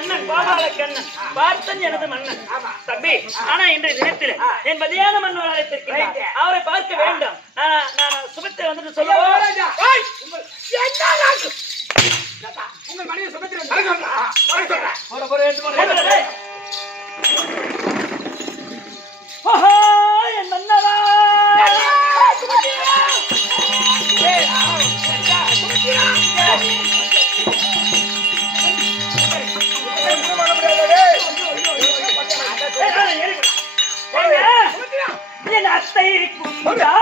அண்ணன் கோபால கண்ணன் பார்த்தன் எனது மன்னன் தம்பி. ஆனா இன்றைய தினத்தில் என் மதியான மன்னன் அழைத்திருக்கிறார். அவரை பார்க்க வேண்டும். நான் சுபத்திரை வந்துட்டு சொல்லுவோம். உங்கள் மனைவி சுபத்திரை என் மன்னரா என் அத்தை குண்டா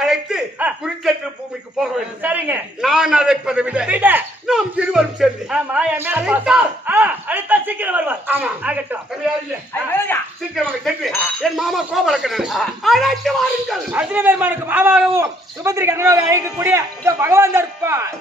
அழைத்து குறிச்சேற்ற பூமிக்கு போக வேண்டும். சரிங்க. நான் அழைப்பதை விட நாம் இருவரும் சேர்ந்து அழைத்தா சீக்கிரம் வருவார். ஆமா ஆகட்டும். சீக்கிரமாக சென்று என் மாமா கோபாலக்கண்ணன் அழைத்து வாருங்கள். அர்ஜுன பெருமானுக்கு மாமாகவும் சுபத்திரி கண்ணனாக அழைக்கக்கூடிய பகவான் தான் இருப்பார்.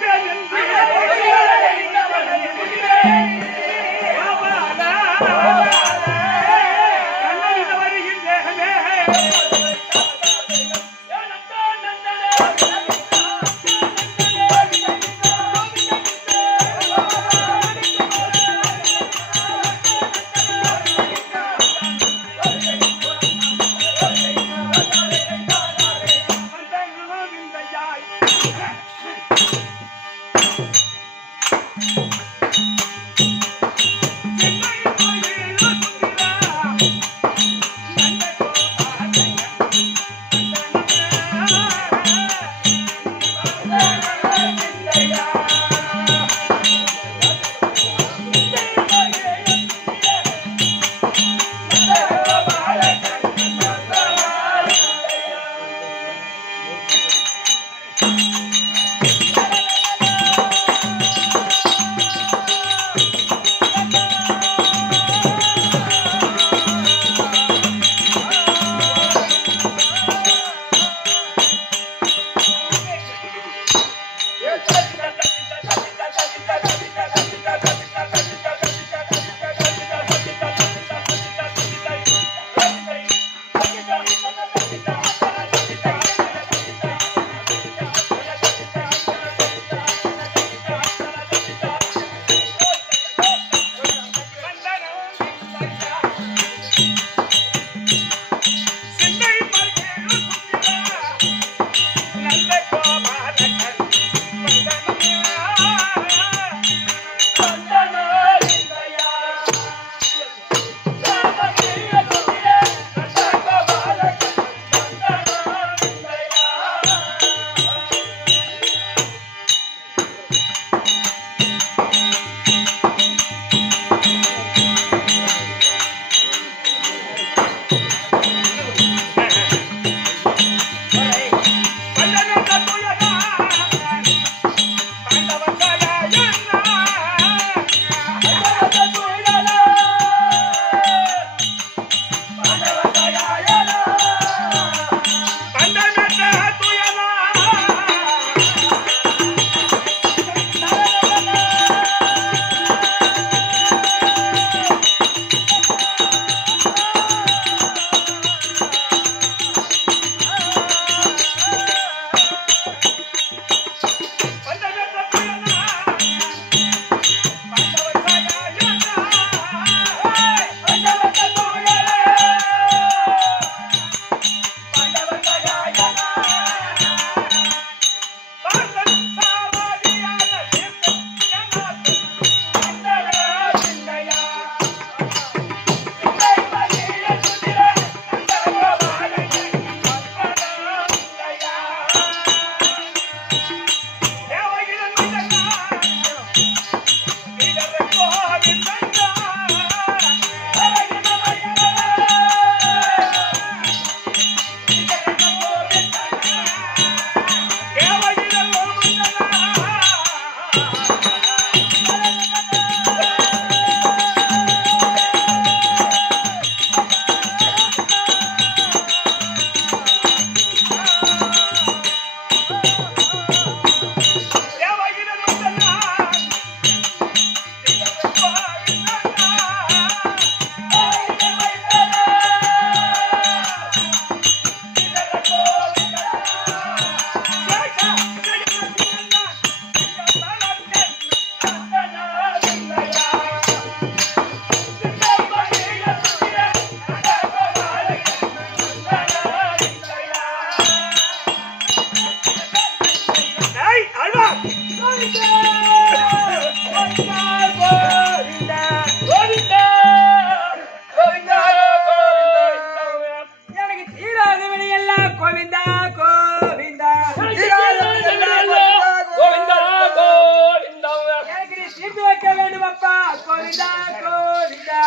நிற்பேன் என்று கண்ணனிடம் வருகின்றேனே.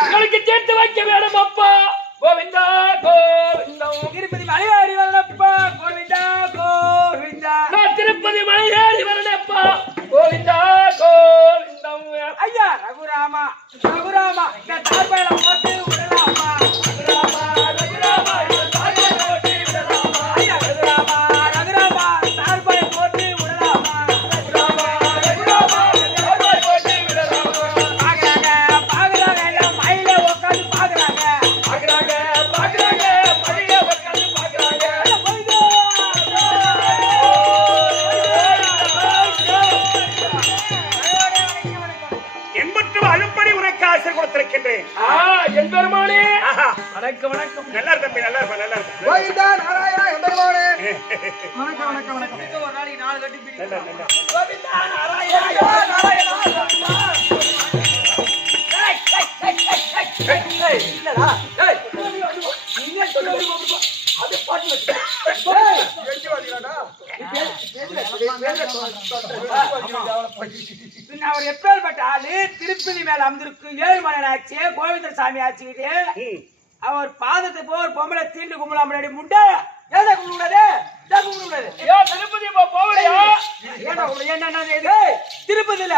எங்களுக்கு சேர்த்து வைக்க வேண்டும் அப்பா. கோவிந்தா கோவிந்தம். திருப்பதி மலையாடி வரலப்பா. கோவிந்தா கோவிந்தா. நான் திருப்பதி மலையேறி வரலப்பா. கோவிந்தா கோவிந்தம். ஐயா ரகுராமா ரகுராமா இந்த தார்பாயில போட்டு விடலாமா. ரகுராமா ரகுராமா இந்த தாயை போட்டு விடலாமா. ஐயா ரகுராமா ரகுராமா தார்பாயில போட்டு விடலாமா. ரகுராமா வந்திருக்கின்றேன். என் பெருமானே ஆஹா, வணக்கம் வணக்கம். நல்லா இருக்கு தம்பி, நல்லா இருப்பா, நல்லா இருப்பா. கோவிந்தா நாராயணா என் பெருமானே வணக்கம் வணக்கம் வணக்கம். ஒரு நாளைக்கு 4 கட்டி பிடி. நல்லா, நல்லா. கோவிந்தா நாராயணா நாராயணா. இல்லடா ஏய் நீங்க சொல்லி அது பாட்டு வச்சு ஏய் எங்க வரீங்கடா பின்ன அவர் எப்பேற்பட்ட ஆளு திருப்பதி மேல அமர்ந்திருக்கு ஏழுமலை ஆச்சு கோவிந்தர் சாமி ஆச்சுக்கிட்டு அவர் பாதத்தை போர் பொம்பளை தீண்டு கும்பலா முன்னாடி முண்டா ஏதா கும்பிடாது திருப்பதி போவலையா என்ன இது திருப்பதியில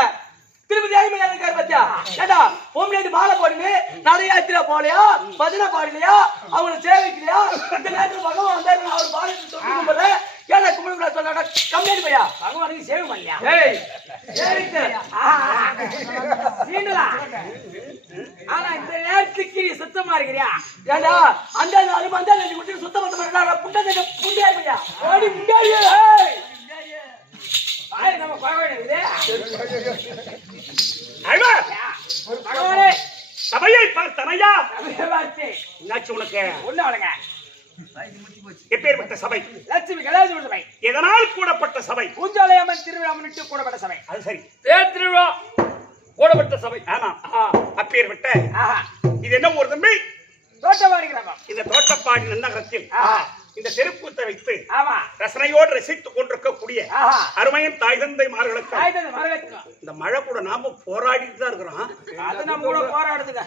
திருப்பதி ஏழுமலை இருக்காரு பத்தியா ஏடா பொம்பளை மாலை போடுங்க நிறைய இடத்துல போலையா பஜனை பாடலையா அவங்களை சேவைக்கலையா இந்த நேரத்தில் பகவான் வந்தாரு அவர் பாடத்தை சொல்லி கும்பிடல ஏன்னா கும்பிட சொல்ல கம்மியாடி பையா பகவானுக்கு சேவை பண்ணலையா ஆனா இந்த நேரத்துக்கு நீ சுத்தமா இருக்கிறியா ஏண்டா அந்த நாலு மந்தா விட்டு சுத்தம் பண்ண புண்டை புண்டியா பையா ஓடி முண்டாடியா நம்ம பகவானே சபையை பார்த்தனையா பார்த்து என்னாச்சு உனக்கு? ஒண்ணு அவளுங்க எப்பேற்பட்ட சபை? லட்சுமி கலாச்சார சபை எதனால் கூடப்பட்ட சபை? பூஞ்சாலையம்மன் திருவிழா முன்னிட்டு கூடப்பட்ட சபை அது சரி, தேர் திருவிழா கூடப்பட்ட சபை. ஆமா. அப்பேற்பட்ட ஆஹா இது என்ன ஒரு தம்பி? தோட்டவாடி கிராமம். இந்த தோட்டப்பாடி நகரத்தில் இந்த தெருக்கூத்தை வைத்து ஆமா ரசனையோடு ரசித்துக் கொண்டிருக்கக்கூடிய ஆஹா அருமையின் தாய் தந்தை மார்களுக்கு ஆயுதம் வரவேற்கிறோம். இந்த மழை கூட நாம போராடிட்டு தான் இருக்கிறோம். அது நம்ம கூட போராடுதுங்க.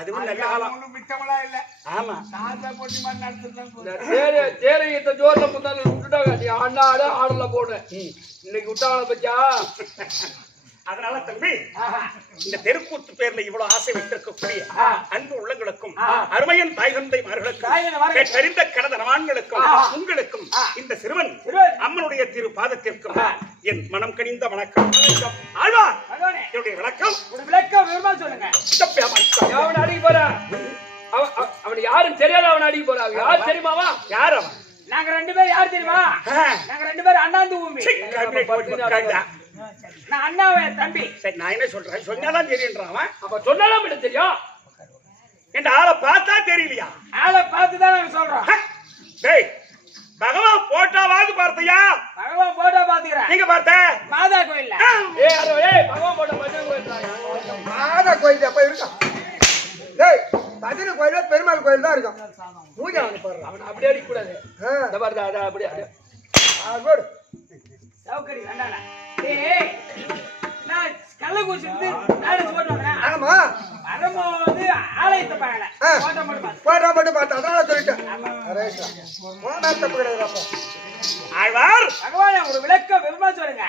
அதுவும் நல்ல காலம். மிச்சமலா இல்ல ஆமா, தாத்தா போட்டி மாதிரி நடத்துதான் தேரையத்தை ஜோர்ல முந்தால விட்டுட்டாங்க. நீ ஆடாட ஆடல போடு இன்னைக்கு விட்டாங்கள பச்சா. அதனால தம்பி இந்த தெருக்கூத்து பேர்ல இவ்வளவு ஆசை வைத்திருக்கக்கூடிய அன்பு உள்ளங்களுக்கும் அருமையின் தாய் தந்தை மார்களுக்கும் தெரிந்த கடதனவான்களுக்கும் உங்களுக்கும் இந்த சிறுவன் அம்மனுடைய திரு பாதத்திற்கும் என் மனம் கனிந்த வணக்கம். ஆழ்வார் என்னுடைய விளக்கம் விளக்கம் விவரமா சொல்லுங்க. அவன் அடிக்க போற அவன் யாரும் தெரியாத அவன் அடிக்க போற யார் தெரியுமாவா? யார் அவன்? நாங்க 2 பேரும் யார் தெரியுமா? நாங்க 2 பேரும் அண்ணாந்து பூமி. நான் அண்ணாவே தம்பி. சரி, நான் என்ன சொல்றேன் சொன்னாதான் தெரியுன்றான் அவன். அப்ப சொன்னாலும் எனக்கு தெரியும். என்ற ஆளை பார்த்தா தெரியலையா? ஆளை பார்த்துதான் நாங்க சொல்றோம். டேய், பகவான் போட்டோவாது பார்த்தியா? பகவான் போட்டோ பாத்துக்கிறேன். நீங்க பார்த்த மாதா கோயில்ல. பகவான் போட்டோ பஜனை கோயில். மாதா கோயில் எப்ப இருக்கா? டேய் பஜனை கோயில பெருமாள் கோயில் தான் இருக்கும். பூஜை அவனு பாரு. அவன் அப்படியே அடிக்க கூடாது. இந்த பாரு அத அப்படியே போடு சௌகரி வேண்டாம். டேய் நான் கள்ளக்குறிச்சி நாளை போட்டு வந்தேன். ஆமா வரும்போது ஆலயத்தை பார்க்கல. போட்டோ மட்டும் பார்த்தேன். போட்டோ மட்டும் பார்த்தா அதனால சொல்லிட்டேன். போனா தப்பு கிடையாது. அப்ப ஆழ்வார் பகவானே ஒரு விளக்கம் விவரமா சொல்லுங்க.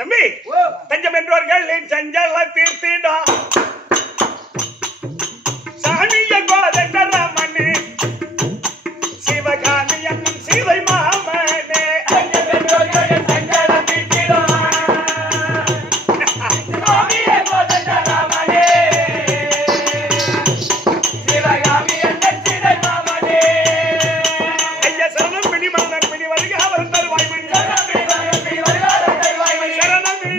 தம்பி, தஞ்சம் என்றவர்கள் செஞ்சல தீர்த்திடா சாமிய கோதண்டராமனே சிவகாமியன் சிவை மாமனே தஞ்சம் என்றவர்கள் செஞ்சல தீர்த்திடா சாமிய கோதண்டராமனே சிவகாமியன் சிவை மாமனே ஐயா சரணம் பிடி மன்னன் பிடி வருக அவர் தருவாய் மணி சரணம் பிடி மன்னன் பிடி வருக அவர் தருவாய் மணி சரணம் பிடி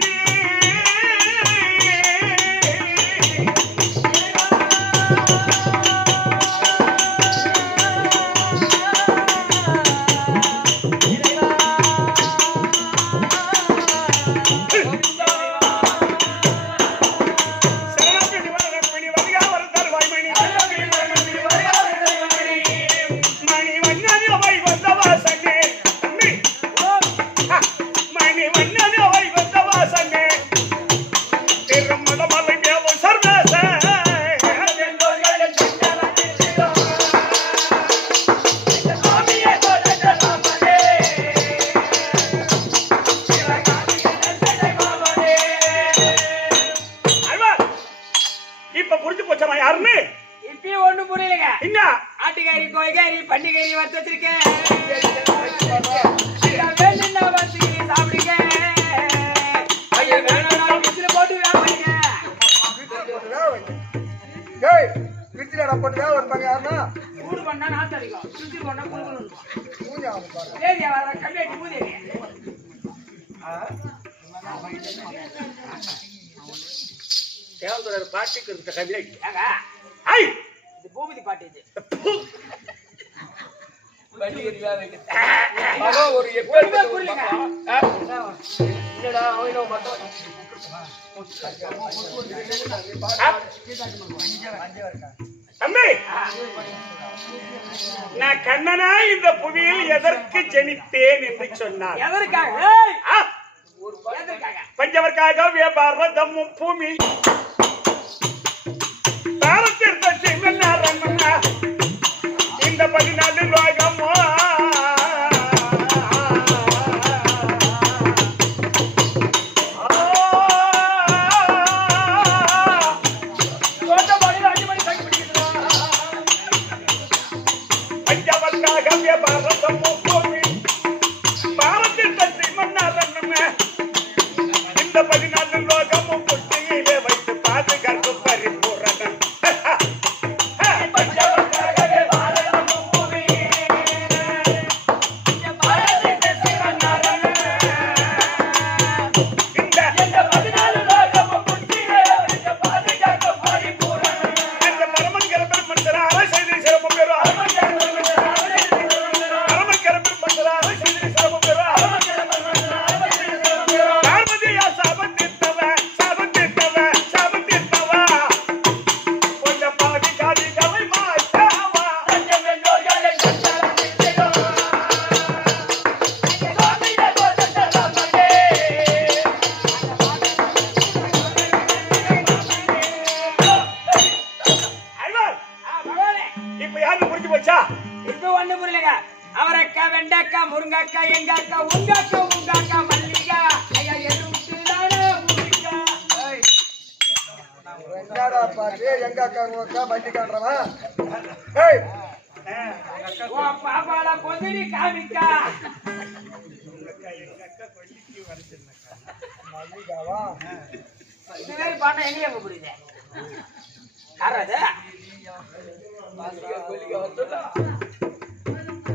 இப்ப புரிஞ்சு போச்சமா யாருன்னு? இப்பயும் ஒண்ணும் புரியலங்க. என்ன ஆட்டுக்காரி கோய்காரி பண்டிகாரி வறுத்து வச்சிருக்கேன். வேணும்னா வந்து சாப்பிடுங்க. வேணாம் மிக்சில போட்டு வேக. டேய் கிட்டில போட்டு வருவாங்க யாருன்னா சூடு பண்ணா நாத்து அடிக்கும். சுத்தி பண்ணா குளுகுளுன்னு. பூஜை அவனு பாரு. ஏரியா வர கம்மியாட்டி பூதேவி. தேவந்தோட பாட்டுக்கு இருந்த கவிதை ஏங்க, ஐ இது பூபதி பாட்டு இது. ஒண்ணுமே புரியலங்க. தம்பி நான் கண்ணனா இந்த புவியில் எதற்கு ஜனித்தேன் என்று சொன்னார் எதற்காக? ஏய், ஆ, எதற்காக? பஞ்சவர்க்காக வியாபாரதமும் பூமி தாரத்திற்கு சிவனாரம்மனா இந்த 14 லோகமோ பஞ்சவர்க்காக வியாபாரதமும் பூமி பாரத்திற்கு சிவனாரம்மனா இந்த 14 லோகமும் புத்தியிலே வைத்து பாதுகாக்கும் பரிபூரணம் அந்த பரமன்கிற பெருமன்சராக செய்தி சிறப்பு பெறும் பரமன்கிற பெருமன்சராக செய்தி சிறப்பு பெறும் பார்வதியா சாபத்தித்தவ கொஞ்சம் பாதி காதிகளை மாய்த்தாவா ஐவர் பகவானே, இப்ப யாரு புரிஞ்சு போச்சா இப்ப ஒண்ணு புரியலங்க. அவரைக்காய், வெண்டைக்காய், முருங்கைக்காய், எங்காக்காய், உங்காக்காய், மல்லிகா, ஐயா எருமுட்டுதானே முருங்கா. என்னடா பாட்டு எங்க அக்கா உங்க அக்கா வண்டி காட்டுறவன் ஏய் உன் பாப்பால கொதிரி காமிக்கா. மல்லிகாவா இது மாதிரி பாடம் எங்க புரியுது? யாராவது?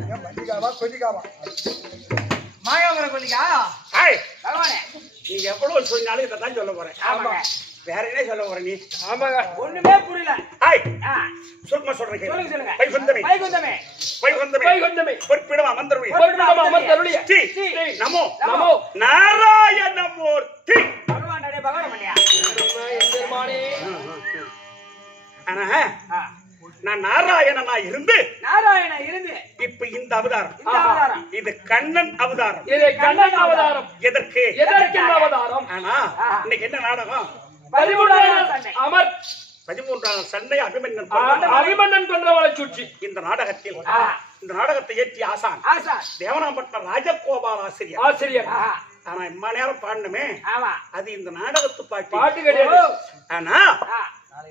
ஏன் மல்லிகாவா கொல்லிகாவா மாயாவரம் கொல்லிக்கா. ஐய் பகவானே, நீ எவ்வளவு சொன்னாலும் இதை தான் சொல்ல போறேன் ஆமாங்க. வேற என்ன சொல்ல போற நீ ஒண்ணுமே புரியல. ஐய் ஆ, சும்மா சொல்றேன் கேளு. சொல்லுங்க சொல்லுங்க. வைகுந்தமே வைகுந்தமே. வைகுந்தமே பொற்பிடம் அமர்ந்தருளி அமர்ந்தருளிய. சி சி. நமோ நமோ. நாராயணமூர்த்தி பகவான் அடே பகவான் பண்ணியா. ஆனா ஆ, நான் நாராயணனா இருந்து நாராயணா இருந்து இப்ப இந்த அவதாரம் இந்த அவதாரம். இது கண்ணன் அவதாரம் இது கண்ணன் அவதாரம். எதற்கு எதற்கு இந்த அவதாரம்? ஆனா இன்னைக்கு என்ன நாடகம் 13 அமர் 13ஆம் சண்டை அபிமன்யன் அபிமன்னன் கொன்றவளை சுற்றி இந்த நாடகத்தில் ஆ, இந்த நாடகத்தை ஏற்றிய ஆசான் ஆசா. தேவனாம்பட்டினம் ராஜகோபால் ஆசிரியர் ஆசிரியர். ஆ, ஆனா இம்மா நேரம் பாடணுமே ஆமா. அது இந்த நாடகத்து பாட்டு பாட்டு கிடையாது. ஆனா ஆ,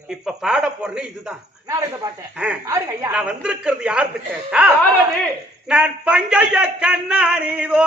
இப்ப பாட போறேன்னு இதுதான் நாடகத்தை பாட்டு. ஆ. ஆடுங்க ஐயா. நான் வந்திருக்கிறது யாருக்கு கேட்டா யாரது? நான் பங்கைய கண்ணாரிதோ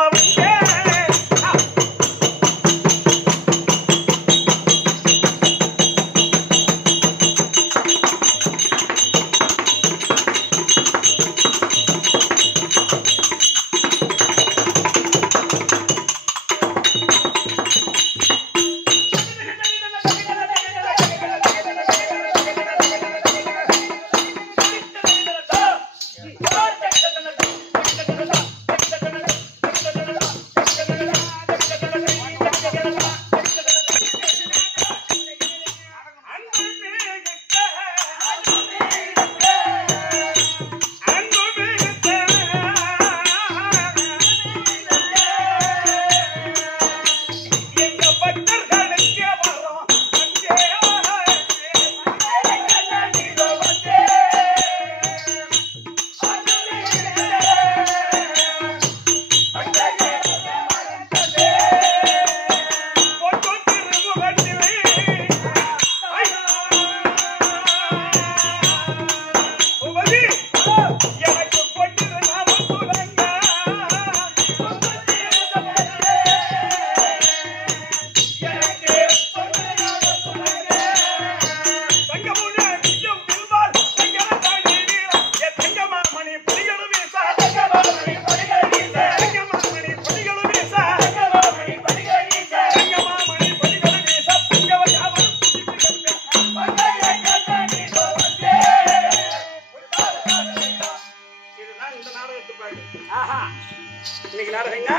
இன்னைக்கு நாடகங்க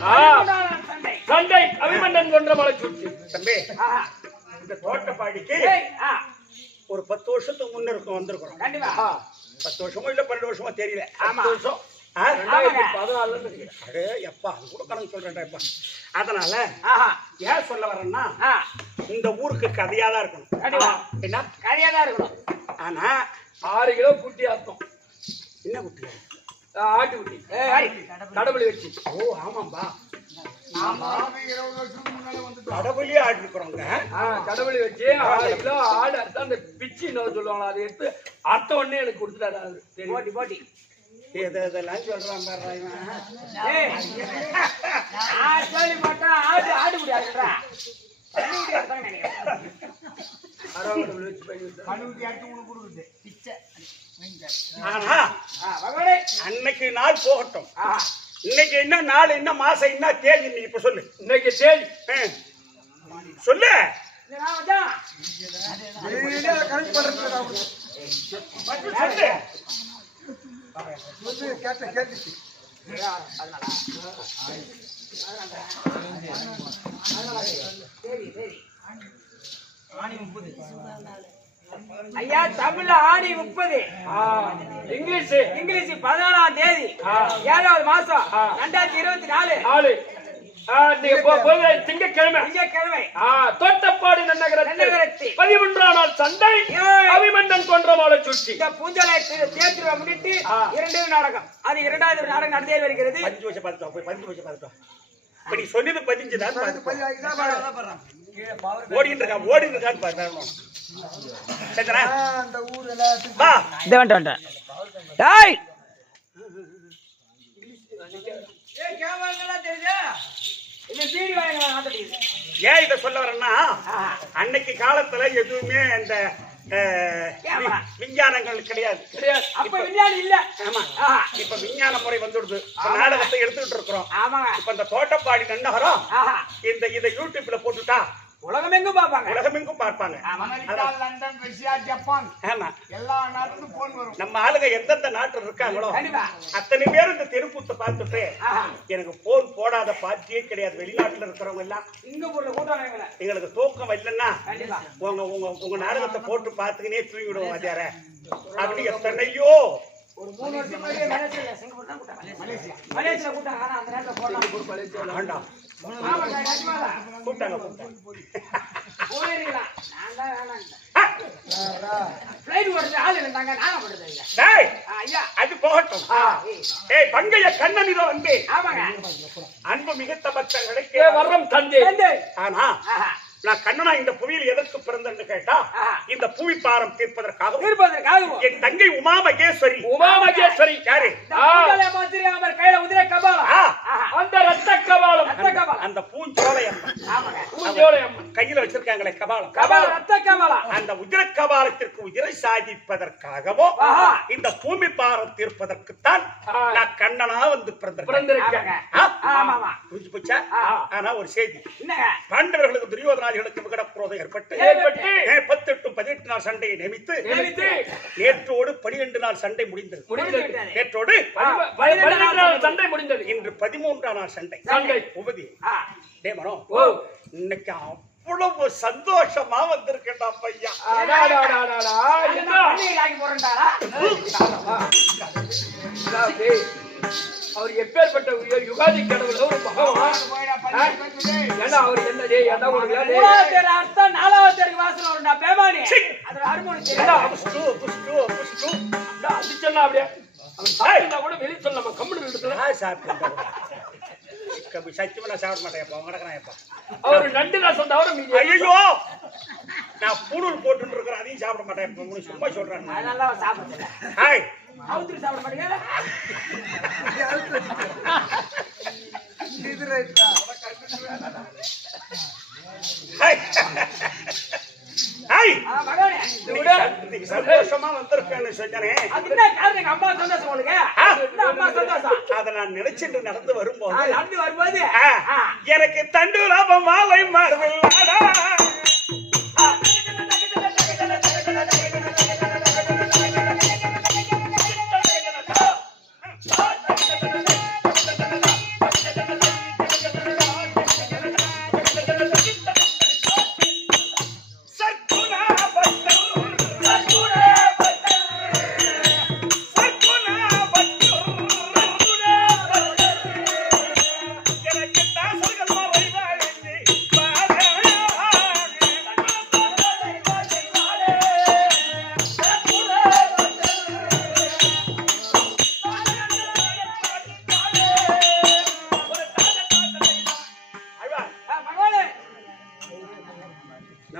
பதிமூன்றாம் நாள் சண்டை. சண்டை அபிமன்னன் கொன்ற மலைச்சூழ்ச்சி. தம்பி ஆஹா. இந்த தோட்டப்பாடிக்கு ஏய், ஆ, ஒரு 10 வருஷத்துக்கு முன்ன இருக்கும் வந்திருக்கிறோம். கண்டிப்பா. 10 வருஷமோ இல்ல 12 வருஷமோ தெரியல. ஆமா. 10 வருஷம். ஆ? 2014 நினைக்கிறேன். அடே எப்பா அது கூட கணக்கு சொல்றேன்டா எப்பா. அதனால ஆஹா. ஏன் சொல்ல வரேன்னா ஆ, இந்த ஊருக்கு கதையா தான் இருக்கணும். கண்டிப்பா. என்ன? கரையாதான் இருக்கணும். ஆனா 6 கிலோ குட்டி அர்த்தம். என்ன குட்டி? ஆட்டுக்குட்டி. ஏய், கடவுளை வச்சு. ஓ ஆமாம்பா. கடவுளே ஆடி இருக்கிறோங்க. கடவுளை வச்சு 6 கிலோ ஆடு அர்த்தம். அந்த பிச்சு என்ன சொல்லுவாங்களா அதை எடுத்து அர்த்தம் ஒண்ணே எனக்கு கொடுத்துட்டாரு. அது தெரியும். போட்டி போட்டி. இதெல்லாம் சொல்றான் பாரு இவன். ஏய், நான் சொல்லி மாட்டேன். ஆடு ஆடு குடி ஆடுறா. தண்ணி குடி ஆடுறாங்க நினைக்கிறேன். கடவுளை வச்சு பையன். ஆனா பகவானே. அன்னைக்கு நாள் போகட்டும். ஆஹா. இன்னைக்கு என்ன நாள், என்ன மாசம், என்ன தேதி நீ இப்ப சொல்லு. இன்னைக்கு தேதி சொல்லு. இந்த நான் வந்தான். கனெக்ட் பண்றது சொல்லு. கேட்டுச்சு சரி சரி. ஐயா தமிழ்ல ஆடி 30, இங்கிலீஷ் இங்கிலீஷ் 14ஆம் தேதி 7வது மாசம் 2024 ஆளு திங்கக்கிழமை திங்கட்கிழமை தோட்டப்பாடி நன்னகரத்தில் நன்னகரத்தில் 13ஆம் நாள் சண்டை அபிமன்னன் கொன்ற மலைச்சூழ்ச்சி. இந்த பூஞ்சலை தேர்தலை முன்னிட்டு 2 நாடகம். அது 2வது நாடகம் நடந்தே வருகிறது. பஞ்சு வச்சு பார்த்தோம், போய் பஞ்சு வச்சு பார்த்தோம். இப்ப நீ சொன்னது பதிஞ்சுதான் ஓடிட்டு இருக்கான்னு பாரு. சரிதானா? அந்த ஊர் எல்லாத்துக்கும் வா. இந்த வந்துட்டேன். டேய் ஏய் கேமரால தெரியுதா? இந்த சீடி வாங்க நாட்டடி. ஏன் இத சொல்ல வரேன்னா அன்னைக்கு காலத்துல எதுவுமே அந்த விஞ்ஞானங்கள் கிடையாது. அப்ப விஞ்ஞானி இல்ல. ஆமா. இப்ப விஞ்ஞான முறை வந்துடுது. இப்ப நாடகத்தை எடுத்துட்டு இருக்கிறோம். ஆமாங்க. இப்ப இந்த தோட்டப்பாடி நன்னகரம் ஆஹா. இதை யூடியூப்ல போட்டுட்டா உலகம் எங்கும் பாப்பாங்க. உலகமெங்கும் பார்ப்பாங்க. லண்டன் ரஷ்யா ஜப்பான் ஆமா. எல்லா நாட்டுக்கும் போன் வரும். நம்ம ஆளுங்க எந்தெந்த நாட்டுல இருக்காங்களோ கண்டிப்பா. அத்தனை பேர் இந்த தெருக்கூத்தை பார்த்துட்டு ஆஹா. எனக்கு போன் போடாத பார்ட்டியே கிடையாது. வெளிநாட்டுல இருக்கிறவங்க எல்லாம் சிங்கப்பூர்ல கூட்டாங்க. எங்களுக்கு தூக்கம் இல்லைன்னா கண்டிப்பா. உங்க நாடகத்தை போட்டு பார்த்துக்கினே தூங்கி விடுவோம் வாத்தியார. அப்படி எத்தனையோ ஒரு 3 வருஷம் முன்னாடி மலேசியா சிங்கப்பூர் தான் கூட்டாங்க. மலேசியா கூட்டாங்க. ஆனா அந்த நேரத்துல போறாங்க. வேண்டாம் ஆமாங்க நிஜமாடா. கூட்டாங்க. போறீங்களா? நான் தான் வேணாம்ட்டேன். ஃளைட் ஓடுற ஆளு இருந்தாங்க. நானா பண்றது டேய் ஐயா. அது போகட்டும். ஏய் பங்கைய கண்ணன் இதோ வந்து ஆமாங்க. அன்பு மிகுந்த பக்தர்களுக்கு வர்றம் தந்தை. ஆனா ஆஹா. நான் கண்ணனா இந்த புவியில் எதற்கு பிறந்தேன்னு கேட்டா இந்த புவி பாரம் தீர்ப்பதற்காக தீர்ப்பதற்காகவும் என் தங்கை உமா மகேஸ்வரி. உமா மகேஸ்வரி யாரு? அவர் கையில உதிரை கபாலம். அந்த ரத்த கபாலம். ரத்த கபாலம். அந்த பூஞ்சோலை அம்மன். ஆமாங்க. பூஞ்சோலை அம்மன் கையில வச்சிருக்காங்களே கபாலம். கபாலம் ரத்த கபாலம். அந்த உதிர கபாலத்திற்கு உதிரை சாதிப்பதற்காகவோ ஆஹா. இந்த பூமி பாரம் தீர்ப்பதற்குத்தான் நான் கண்ணனா வந்து பிறந்திருக்கேன். ஆமாமா. புரிஞ்சு போச்சா? ஆனா ஒரு செய்தி. என்னங்க? பாண்டவர்களுக்கு துரியோதனாதிகளுக்கு விகடப்புரோதம் ஏற்பட்டு 10-18 நாள் சண்டையை நியமித்து நேற்றோடு 12 நாள் சண்டை முடிந்தது. நேற்றோடு 12 நாள் சண்டை முடிந்தது. இன்று 13ஆம் நாள் சண்டை. உபதி மனோ இன்னைக்கு அவ்வளவு சந்தோஷமா வந்திருக்கேன்டா பையா. அவர் எப்பேற்பட்ட யுகாதி கடவுள் ஒரு பகவான். ஏன்னா அவர் என்ன அர்த்தம் 4வது தெருக்கு வாசல் வரும்டா பேமானி. அது ஹார்மோனி சொன்னா அப்படியே அவர் கூட வெளியே சொல்ல நம்ம கம்முனு சத்தியமா நான் சாப்பிட மாட்டேன். அவர் நண்டு ரசம் தவிர ஐயோ நான் பூணூல் போட்டு இருக்கிறேன், அதையும் சாப்பிட மாட்டேன். சும்மா சொல்றேன். நல்லா சாப்பிடுறேன். ஹாய் அவுத்து சாப்பிட மாட்டீங்க. இது ரைட்டா? ஹாய் ஹாய் மகனே இன்னைக்கு சந்தோஷமா வந்திருக்கேன்னு சொன்னேன். அது என்ன காரணம்? எங்க அம்மா சந்தோஷம் உங்களுக்கு. அம்மா சந்தோஷம். அதை நான் நினைச்சிட்டு நடந்து வரும்போது நடந்து வரும்போது எனக்கு தண்டு லாபம் மாலை மாறுவில்லாடா.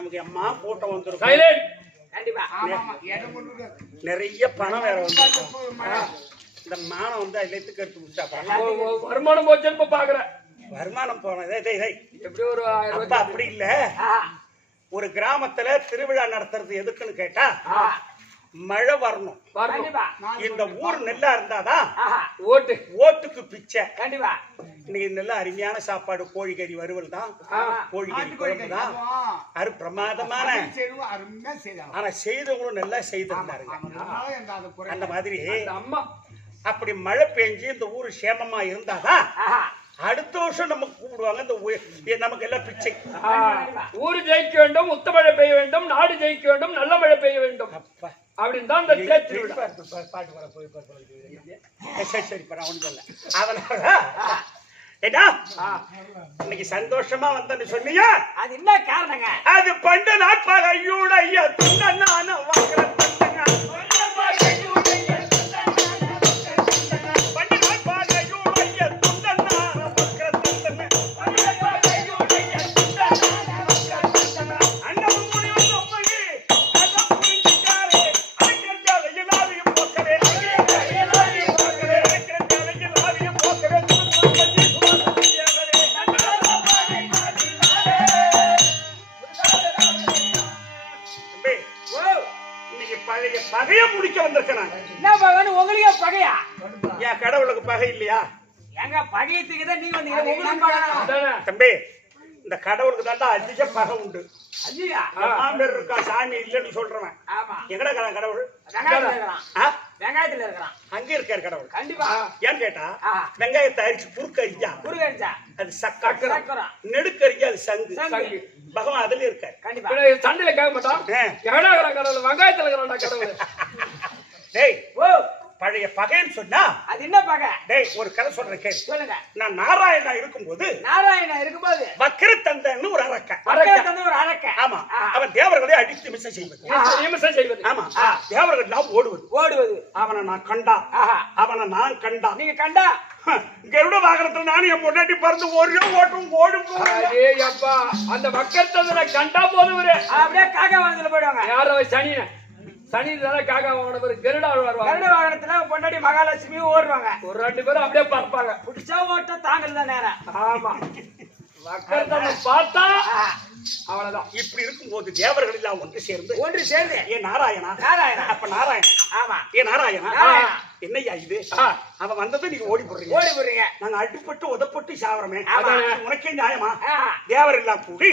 நமக்கு அம்மா போட்டோ வந்துரும். சைலண்ட். கண்டிப்பா நிறைய பணம் வேற வந்து இந்த மானம் வந்து அதுலேருந்து கருத்து முடிச்சா வருமானம் போச்சு இப்ப பாக்குறேன். வருமானம் போனதே எப்படி ஒரு 1000 அப்ப அப்படி இல்ல. ஒரு கிராமத்துல திருவிழா நடத்துறது எதுக்குன்னு கேட்டா மழை வரணும். கண்டிப்பா இந்த ஊர் நெல்லா இருந்தாதான் ஓட்டு ஓட்டுக்கு பிச்சை. கண்டிப்பா இன்னைக்கு நல்ல அருமையான சாப்பாடு, கோழிக்கறி வறுவல் தான், கோழிக்கறி குழம்பு தான், அது பிரமாதமான. ஆனா செய்தவங்களும் நல்லா செய்திருந்தாருங்க. அந்த மாதிரி அம்மா அப்படி மழை பெஞ்சு இந்த ஊரு சேமமா இருந்தாதான் அடுத்த வருஷம் நமக்கு கூப்பிடுவாங்க. இந்த நமக்கு எல்லாம் பிச்சை. ஊரு ஜெயிக்க வேண்டும், உத்தமழை பெய்ய வேண்டும், நாடு ஜெயிக்க வேண்டும், நல்ல மழை பெய்ய வேண்டும் அப்படின்னு தான் இந்த திருவிழா. பாட்டு வர போய் சரி ஒண்ணு சொல்ல. அதனால ஏடா இன்னைக்கு சந்தோஷமா வந்தேன்னு சொன்னீங்க. அது என்ன காரணங்க? அது பண்ட நாட்பாக ஐயோடைய துண்டனான வாக்குற பகைய முடிக்க வந்திருக்கேன். என்ன பகவான் உங்களுக்கே பகையா? என் கடவுளுக்கு பகை இல்லையா? எங்க பகையத்துக்கு தான் நீங்க வந்தீங்க. உங்களுக்கு பகை தம்பி, இந்த கடவுளுக்கு தாண்டா அதிக பகை உண்டு. ஐயா மாமேர் இருக்கா சாமி இல்லைன்னு சொல்றவன் ஆமா எங்கடா கடவுள்? வெங்காயத்துல இருக்கிறான். வெங்காயத்துல இருக்கிறான். அங்க இருக்காரு கடவுள். கண்டிப்பா. ஏன்னு கேட்டா வெங்காயத்தை அரிச்சு குறுக்கரிச்சா குறுக்கரிச்சா அது சக்கரம், நெடுக்கரிச்சா அது சங்கு. பகவான் அதுல இருக்காரு. கண்டிப்பா. சண்டையில கேட்க மாட்டான். எவனா கடவுள் வெங்காயத்துல இருக்கிறான்டா கடவுள். டேய் ஓ பழைய பகைன்னு சொன்னா அது என்ன பகை? டேய் ஒரு கதை சொல்றேன் கேளு. சொல்லுங்க. நான் நாராயணா இருக்கும்போது வக்கிரத்தந்தன்னு ஒரு அரக்கன். ஒரு அரக்கன். ஆமா, அவன் தேவர்களை அடித்து மிசை செய்வது. ஆமா, தேவர்கள் எல்லாம் ஓடுவது. அவனை நான் கண்டா. நீங்க கண்டா கருட வாகனத்துல நானும் என் முன்னாடி பறந்து ஓடும். அந்த வக்கரத்தந்தனை கண்டா போதும் அப்படியே காக்கா வாகனத்துல போயிடுவாங்க. யாரோ சனி காக்கா வாகனம் கருடா வருவாங்க. கருட வாகனத்துல பொண்டாடி மகாலட்சுமி ஓடுவாங்க. ஒரு 2 பேரும் அப்படியே பறப்பாங்க. பிடிச்சா ஓட்ட தாங்கல் தான் நேரம். ஆமா, வக்கரத்தந்தனை பார்த்தா அவ்வளவுதான். இப்படி இருக்கும்போது தேவர்கள் எல்லாம் ஒன்று சேர்ந்து ஏ நாராயணா. அப்ப நாராயணா. ஆமா, ஏ நாராயணா என்னையா இது? அவன் வந்ததை நீங்க ஓடி போடுறீங்க. நாங்க அடிப்பட்டு உதப்பட்டு சாவரமே, உனக்கே நியாயமா? தேவர் எல்லாம் கூடி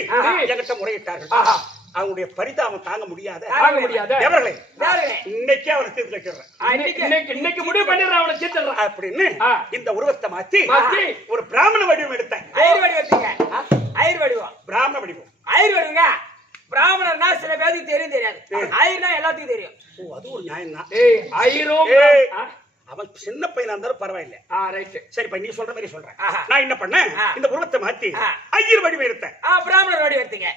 என்கிட்ட முறையிட்டார்கள். அவங்களுடைய பரிதாபம் தாங்க முடியாத தேவர்களே, இன்னைக்கு அவனை தீர்த்து வைக்கிறேன். இன்னைக்கு முடிவு பண்ணிடுறேன், அவனை தீர்த்துறேன் அப்படின்னு இந்த உருவத்தை மாத்தி ஒரு பிராமண வடிவம் எடுத்தேன். பிராமண வடிவம். பிராமணர்னா சில பேருக்கு தெரியாது. ஐயர்னா எல்லாத்துக்கும் தெரியும். அது ஒரு நியாயம் தான். அவன் சின்ன பையனா இருந்தாலும் பரவாயில்ல. சரி, நீ சொல்ற மாதிரி சொல்றேன். நான் என்ன பண்ணேன், இந்த உருவத்தை மாத்தி ஐயர் வடிவம் எடுத்தேன். பிராமணர் வடிவம் எடுத்தீங்க.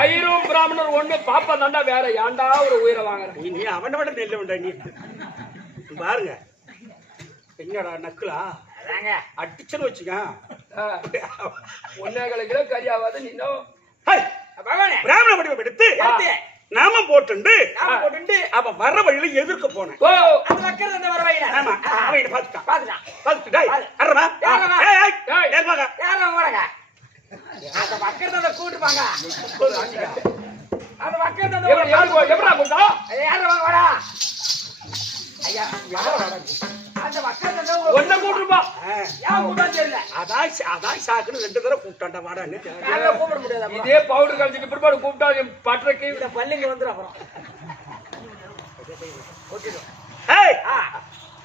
ஐயரும் பிராமணர் ஒண்ணு பாப்பா தாண்டா, வேற ஏன்டா ஒரு உயிரை வாங்குற? நீ அவனை விட நெல்ல வேண்டா. நீ பாருங்க, என்னடா நக்குலா அடிச்சுன்னு வச்சுக்க. 1.25 கிலோ கறி ஆகாது. நீனும் பிராமண வடிவம் எடுத்து நாமம் போட்டு அவன் வர வழியில எதிர்க்க போனேன். ஆமா, அவன் பாத்துட்டான். கூட்டுப்பாங்க. இதே பவுடர் கழிச்சுட்டு பிற்பாடு கூப்பிட்டா பட்டறைக்கு பள்ளிங்க வந்துடும்.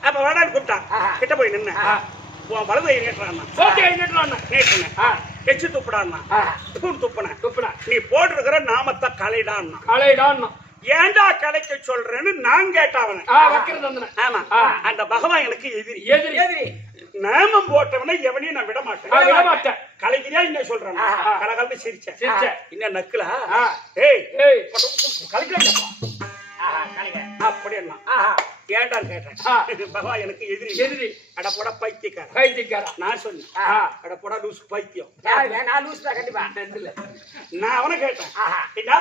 அப்ப வாடான்னு கூப்பிட்டான். கிட்ட போய் நின்ன வலது நேற்றான் எச்சு துப்புடான்னா துப்புன. நீ போட்டிருக்கிற நாமத்தை கலைடான்னா. ஏண்டா கலைக்க சொல்றேன்னு நான் கேட்டாவன. ஆமா, அந்த பகவான் எனக்கு எதிரி. நாமம் போட்டவனை எவனையும் நான் விட மாட்டேன். கலைக்கிறியா என்ன சொல்றேன்? கலகலந்து சிரிச்சேன். என்ன நக்குலா? ஏய் கலைக்கலாம். அப்படின்னா ஆஹா. ஏண்டான்னு கேட்டேன். ஆ. பகவான் எனக்கு எதிரி எதிரி. அட போடா பைத்தியக்காரன். கைத்திக்காரா நான் சொன்னேன் ஆஹா. அட போடா லூசு பைத்தியம். யாருங்க? நான் லூஸ் தான் கண்டிப்பா. இல்ல நான் அவனை கேட்டேன். ஆஹா. என்ன?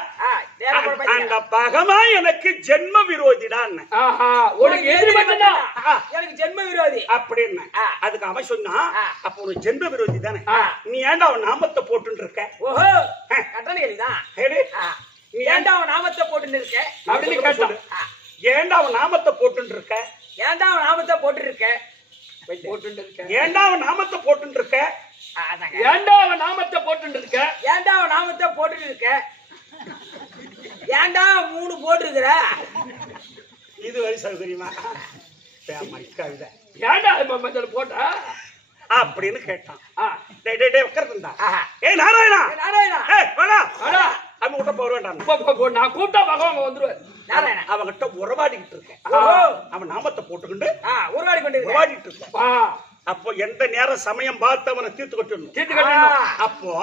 நேரா போட போய் அந்த பகவான் எனக்கு ஜென்ம விரோதிடான்னு ஆஹா உனக்கு எதிரி மட்டும்தான் எனக்கு ஜென்ம விரோதி. அப்படின்னு ஆ. அதுக்கு அவன் சொன்னான் ஆ. அப்ப ஒரு ஜென்ம விரோதி தானே ஆ. நீ ஏன்டா அவன் நாமத்தை போட்டுன்னு இருக்க? ஓஹோ கட்டண கேள்விதான். ஏடி, நீ ஏன்டா அவன் நாமத்தை போட்டுன்னு இருக்க? அப்படின்னு சொல்லு, கேட்டான். சொல்லு. ஏன்டா அவன் நாமத்தை போட்டுன்னு இருக்க? ஏன்டா அவன் நாமத்தை போட்டு இருக்க? போட்டுட்டு இருக்க ஏன்டா அவன் நாமத்தை போட்டுன்னு இருக்க? அதாங்க. ஏன்டா அவன் நாமத்தை போட்டுட்டு இருக்க ஏன்டா அவன் நாமத்தை போட்டுட்டு இருக்க? ஏன்டா 3 போட்டுருக்குற? இது வரை சௌகரியமா கவிதை ஏன்டா மஞ்சள் போட்டா அப்படின்னு கேட்டான். ஆ. டேய் டேய் டேய் உட்கார்ந்துடா. ஆஹா. ஏய் நாராயணா, ஏய், நாராயணா. ஏய் வாடா வாடா. அவன் கிட்ட போக வேண்டாம். போ, நான் கூப்பிட்டா பகவான் வந்துருவாரு. நாராயணா. அவன்கிட்ட உறவாடிக்கிட்டு இருக்கேன். ஓஹோ. அவன் நாமத்தை போட்டுக்கிட்டு உருவாடி கொண்டு இருக்க. உறவாடிட்டு இருக்கேன். ஆ. அப்போ எந்த நேரம் சமயம் பார்த்து அவனை தீர்த்து கட்டணும். தீர்த்து கட்டணும். அப்போ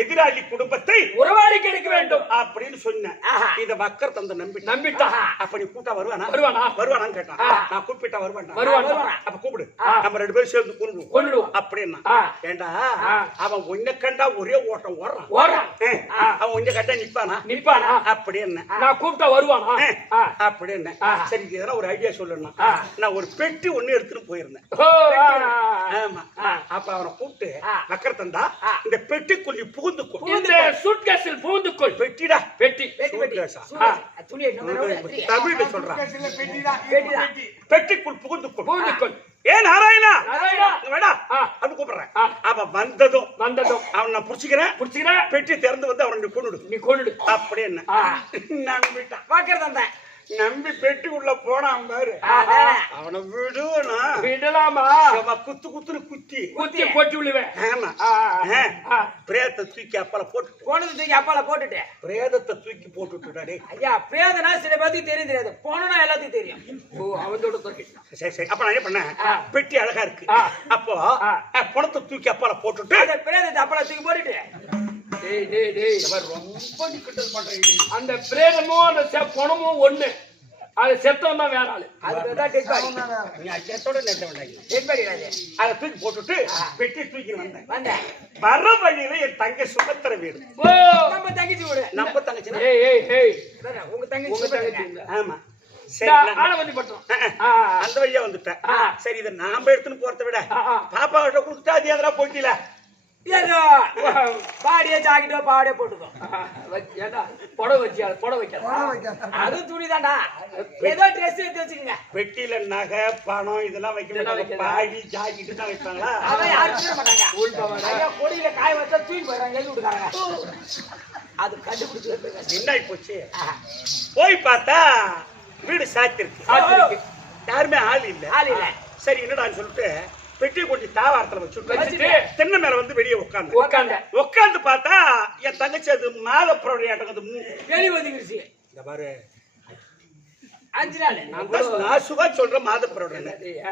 எதிராளி குடும்பத்தை உறவாடி கிடைக்க வேண்டும் அப்படின்னு சொன்னேன். ஆஹா. இத வக்கர் தந்த நம்பிட்டா அப்ப நீ கூட்டா வருவானா? வருவானா? வருவானான்னு கேட்டான். ஆ. நான் கூப்பிட்டா வருவானா? வருவானா? அப்ப கூப்பிடு. ஆ. நம்ம 2 பேரும் சேர்ந்து கொள்ளுவோம். கொன்னுடுவோம். அப்படின்னா ஆ. ஏண்டா ஆ. அவன் உன்னை கண்டா ஒரே ஓட்டம் ஓடுறான். ஓடுறான். அவன் உன்னை கண்டா நிப்பானா? நிப்பானா? அப்படின்னு நான் கூப்பிட்டா வருவானா? ஆ. அப்படின்னு ஆ. சரி இதெல்லாம் ஒரு ஐடியா சொல்லணும். ஆ. நான் ஒரு பெட்டி ஒண்ணு எடுத்துட்டு போயிருந்தேன். ஓ, ஆ. ஆமா. அப்ப அவனை கூப்பிட்டு ஆ. வக்கர் தந்தா இந்த பெட்டிக்குள்ளி புகுந்துக்கோ. இந்த சூட்கேஸில் புகுந்துக்கொள். பெட்டிடா பெட்டி சூட்கேஸா? துணி எடுத்து தமிழ்ல சொல்றான். பெட்டிதான். பெட்டிக்குள் புகுந்துக்கொள். புகுந்துக்கொள். ஏ நாராயணா, நாராயணா. இங்க வாடா. ஆ. அப்படி கூப்பிடுறேன். ஆ. அவன் வந்ததும் வந்ததும் அவன் நான் புடிச்சுக்கிறேன். புடிச்சுக்கிற பெட்டி திறந்து வந்து அவனை கொண்டுடு. நீ கொண்டுடு. அப்படின்னு ஆ. நம்பிட்டான். வாக்கர் தந்தேன். நம்பி பெட்டிக்குள்ள போனான் பாரு. அதானே. அவனை விடுவனா விடலாமா? குத்து குத்துன்னு குத்தி குத்தி போட்டு விழுவேன். ஆமா. ஆ. ஆ. பிரேதத்தை தூக்கி அப்பால போட்டு போனது தூக்கி அப்பால போட்டுட்டு. பிரேதத்தை தூக்கி போட்டுட்டாடே. ஐயா பிரேதனா சில பேருக்கு தெரியாது. போனா எல்லாத்துக்கும் தெரியும். ஓ, அவனோட தொகை. சரி சரி. அப்ப நான் என்ன பண்ணேன், ஆ. பெட்டி அழகா இருக்கு. ஆ. அப்போ ஆ. பணத்தை தூக்கி அப்பால போட்டுட்டு அந்த பிரேதத்தை அப்பால தூக்கி போட்டுட்டு. டேய் டேய் டேய், ரொம்ப நிக்கட்டல் பண்றீங்க. அந்த பிரேதமும் அந்த பணமும் ஒண்ணு. அது செத்தவன் தான் வேற ஆளு. அதுக்கு தான் டெட் பாடி. நீ அச்சத்தோட நேற்று வந்தாங்க. டெட் பாடி ராஜே. அதை தூக்கி போட்டுட்டு பெட்டி தூக்கி வந்தேன். வந்தேன். வர வழியில என் தங்கை சுபத்திர வீடு. ஓ, நம்ம தங்கச்சி வீடு. நம்ம தங்கச்சி. ஏய் ஏய் ஏய், அதானே, உங்க தங்கச்சி உங்க சுபத்திரங்க. தங்கச்சி இல்ல. ஆமா. சரி நான் நான் ஆளை வந்து பண்றோம். அந்த வழியா வந்துட்டேன். ஆ. சரி இதை நாம எடுத்துன்னு போறதை விட ஆ. பாப்பா கிட்ட கொடுத்துட்டா அது எதனா போயிட்டீல. ஏதோ பாடியே ஜாக்கெட்டோ பாடியே போட்டுக்கோ. ஏண்டா புடவை வச்சியா? புடவை வைக்காத. அது துணி தான்டா. ஏதோ ட்ரெஸ் எடுத்து வச்சுக்கங்க. பெட்டியில நகை பணம் இதெல்லாம் வைக்க மாட்டாங்க. வைக்கல. பாடி ஜாக்கெட்டு தான் வைப்பாங்களா? அவன் யாரும் தூக்க மாட்டாங்க. உள்பவனா? ஐயா கொடியில காய வச்சா தூக்கி போயிடுறாங்க. எழுதி விட்டுக்காரங்க. அது கண்டுபிடிச்சு என்ன ஆயி போச்சு? போய் பார்த்தா வீடு சாத்திருக்கு. சாத்திருக்கு. யாருமே ஆள் இல்ல. ஆள் இல்ல. சரி என்னடான்னு சொல்லிட்டு பெட்டி கொண்டு தாவாரத்துல வச்சுட்டு வச்சுட்டு தென்னை மேல வந்து வெளியே உட்காந்து உட்கார்ந்த. உட்காந்து பார்த்தா என் தங்கச்சி அது மாதப்புறவுடைய ஆட்டம். வெளி ஒதுங்கிருச்சு. இந்த பாரு 5 நாள். நான் சுகா சொல்றேன் மாதப்புறவுடைய டேய்,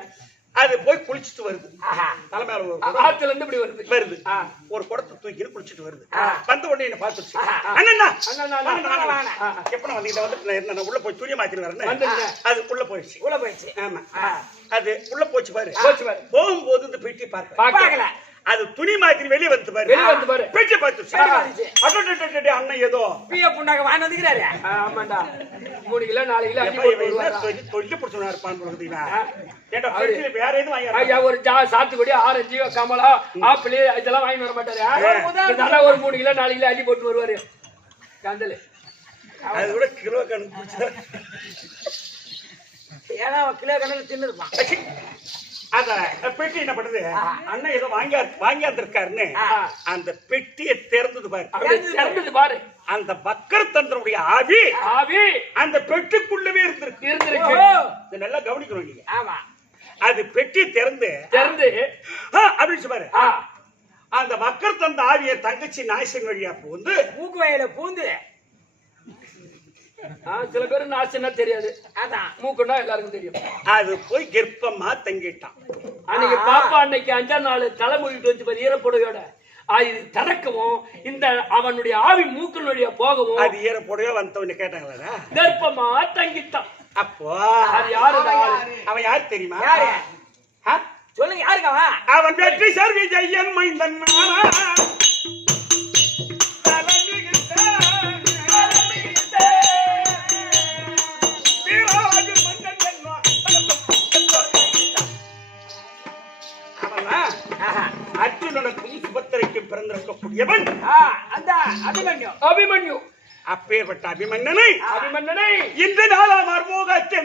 அது போய் குளிச்சுட்டு வருது. ஆஹா. தலை மேல ஒரு ஆத்துல இருந்து இப்படி வருது. வருது. ஆ. ஒரு குடத்தை தூக்கி குளிச்சுட்டு வருது. ஆ. வந்த உடனே என்ன பார்த்துச்சு. ஆ. அண்ணா அண்ணா. எப்ப நான் வந்து நான் உள்ள போய் துணியை மாத்திட்டு வரேன். வந்துருங்க. அது உள்ள போயிடுச்சு. உள்ள போயிடுச்சு. ஆமா. ஆ. அது உள்ள போச்சு பாரு. போச்சு பாரு. போகும்போது இந்த பெட்டி பார்க்க பார்க்கல. அது துணி மாத்திரி வெளியே வந்து பாரு. வெளிய வந்து பாரு. பெட்டி பார்த்துச்சு. வெளிய வந்துச்சு. அடடடடட அண்ணன் ஏதோ பிய புண்ணாக வாங்கி வந்துக்கிறாரு. ஆமாண்டா. 3 கிலோ 4 கிலோ அள்ளி எப்ப போட்டு இவன் வருவாரா? தொழில் பிடிச்சவனா இருப்பான்னு சொல்றீங்களா? ஆ. ஏண்டா பெட்டியில வேற எதுவும் வாங்கி ஐயா ஒரு சாத்துக்குடி, ஆரஞ்சு, கமலா, ஆப்பிள் இதெல்லாம் வாங்கி வர மாட்டாரு. இதனால ஒரு 3 கிலோ 4 கிலோ அள்ளி போட்டு வருவாரு. கந்தலு. அது கூட கிலோ கணக்கு பிடிச்சா ஏன்னா அவன் கிலோ கணக்கில் தின்னு இருப்பான். அத பெட்டி என்ன பண்ணுது? அண்ணன் ஏதோ வாங்கி வந்திருக்காருன்னு அந்த பெட்டியை திறந்தது பாரு. அப்படியே திறந்தது பாரு. அந்த பக்கரத்தந்தனுடைய ஆவி ஆவி அந்த பெட்டிக்குள்ளவே இருந்திருக்கு. இருந்திருக்கு. இதை நல்லா கவனிக்கணும் நீங்க. ஆமா. அது பெட்டி திறந்து திறந்து அப்படின்னு பாரு. அந்த வக்கரத்தந்த ஆவிய தங்கச்சி நாய்சன் வழியா பூந்து மூக்கு வயல பூந்து. சில பேரு நாச்சுன்னா தெரியாது. அதான் மூக்குன்னா எல்லாருக்கும் தெரியும். அது போய் கர்ப்பமா தங்கிட்டான். அன்னைக்கு பாப்பா அன்னைக்கு 5ஆம் நாள் தலை மூடிட்டு வச்சு பாரு ஈரப்புடவையோட. இது திறக்கவும் இந்த அவனுடைய ஆவி மூக்கின் வழியா போகவும் அது ஏற போடவே வந்தவன்னு கேட்டாங்களா? கர்ப்பமா தங்கிட்டான். அப்போ அது யாரு? அவன் யாரு தெரியுமா? யாரு? ஆ? சொல்லுங்க, யாருங்க அவன்? அவன் வெற்றி சர்வி ஜெயன் மைந்தன் அர்ஜுனனுக்கும் சுபத்திரைக்கும் பிறந்திருக்கக்கூடியவன் அந்த அபிமன்யு. அபிமன்யு. அப்பேற்பட்ட அபிமன்னனை இன்று நாளாம் மர்மோகத்தை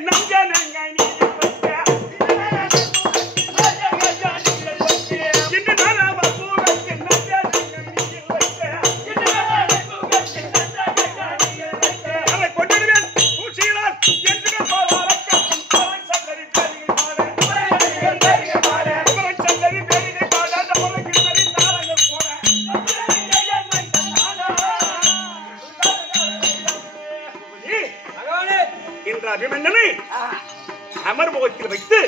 அபிமன்னனை அமர்முகத்தில் வைத்து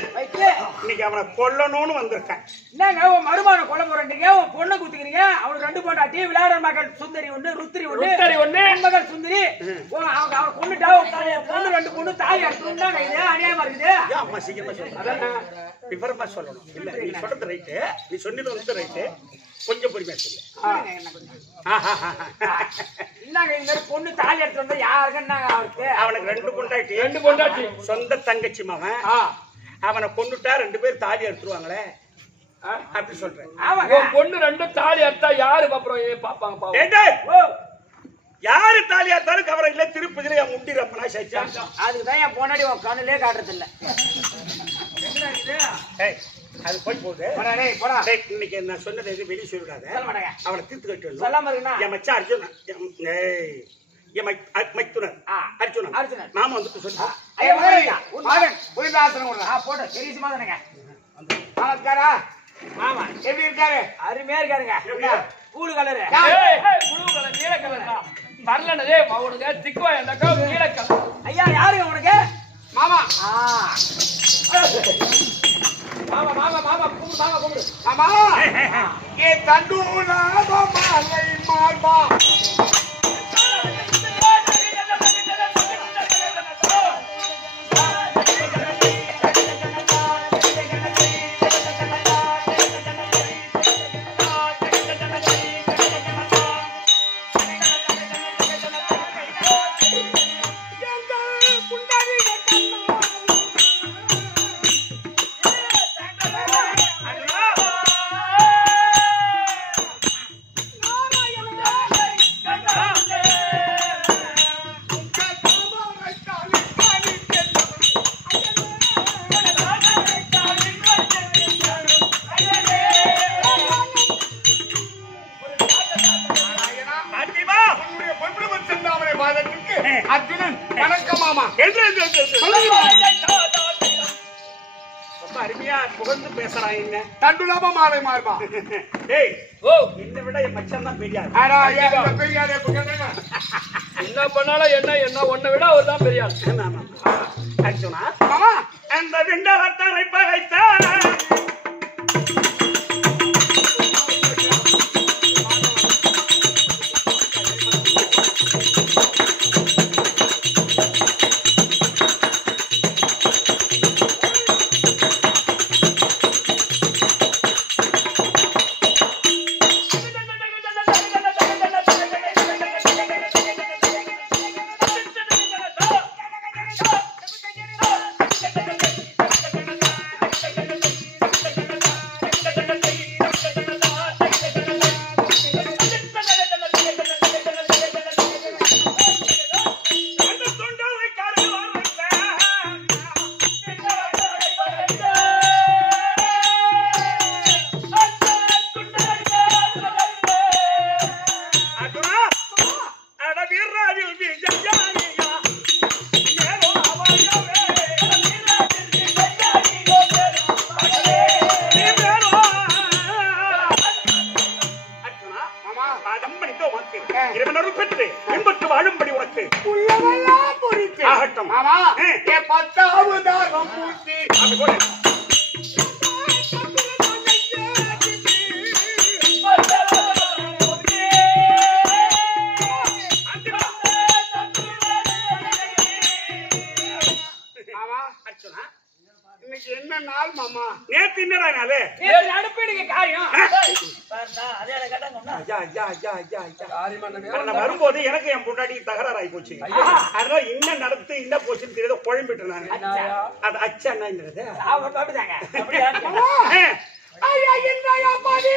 இன்னைக்கு அவனை கொல்லணும்னு வந்திருக்கேன். என்னங்க உன் மருமான கொல்ல போறீங்க? உன் பொண்ணை குத்துக்கிறீங்க. அவனுக்கு 2 பொண்டாட்டி, விளையாடுற மகள் சுந்தரி ஒண்ணு, ருத்திரி ஒண்ணு, மகள் சுந்தரி. அவன் கொண்டுட்டா பொண்ணு 2 பொண்ணு தாலி அறுத்துட்டாங்க. இது அநியாயமா இருக்குது. அம்மா சீக்கிரமா சொல்லணும், விவரமா சொல்லணும். இல்ல நீ சொல்றது ரைட்டு, நீ சொன்னது வந்து ரைட்டு, கொஞ்சம் பொறுமையா சொல்லு. என்னங்க இந்த மாதிரி பொண்ணு தாலி எடுத்து வந்தா யாருக்குன்னாங்க? அவனுக்கு 2 பொண்டாட்டி, சொந்த தங்கச்சி மாவன். அவனை கொண்டுட்டா 2 பேர் தாலி எடுத்துருவாங்களே அப்படி சொல்றேன். பொண்ணு 2 தாலி எடுத்தா யாரு பாப்பாங்க? யாரு தாலி எடுத்தாலும் கவரம் இல்ல. திருப்பதியில என் முட்டி ரப்பனா சச்சா. அதுக்குதான் என் பொன்னாடி உன் கண்ணுலே காட்டுறது இல்ல. அது போய் போகுது. இன்னைக்கு நான் சொன்னதை எதுவும் வெளியே சொல்லிடாத. அவனை தீர்த்து கட்டு சொல்லாம இருக்குன்னா என் மச்சா அர்ஜுனன், மைத்துனன் அர்ஜுனன் மாமா வந்துட்டு சொல்லு. போட்டோ தெரியுமா தானேங்க? மாமா எப்படி இருக்காரு? அருமையா இருக்காருங்க. கூழு கலரு, நீல கலர் தரலனதே அவனுக்கு திக்குவா என்னக்கா நீல கலர். ஐயா யாருங்க உனக்கு? மாமா. மாமா மாமா மாமா கூப்பிடு, மாமா கூப்பிடு. மாமா ஏ தண்டூனா மாலை மால்பா அர்ஜுனன் வணக்கம் மாமா. ரொம்ப அருமையா புகழ்ந்து பேசுறான். என்ன தண்டுலாம மாலை மாறுபா. டேய் என்னை விட என் மச்சான் தான் பெரியார். என்ன பண்ணாலும் என்ன உன்னை விட அவர் தான் பெரியார். அர்ஜுனா அந்த விண்டவத்தனை பகைத்தான் இறைவனருள் பெற்று இன்பத்து வாழும்படி உனக்கு உள்ளவெல்லாம் பொறுத்து ஆகட்டும். ஆமா 10வது தாகம் பூர்த்தி. அப்படி போடு. பத்தரவ ஆகையினாலே அனுப்பிடுங்க காரியம் பார்த்தா அதே அதை கேட்டாங்க ஒண்ணா? ஐயா ஐயா ஐயா ஐயா ஐயா காரியமான நான் வரும்போது எனக்கு என் பொண்டாட்டி தகராறு ஆகி போச்சு அதனால என்ன நடந்து என்ன போச்சுன்னு தெரியாத குழம்பிட்டு நான் அது அச்சா என்னங்கிறது அப்படிதாங்க அப்படியா? ஐயா என்னையா பாடி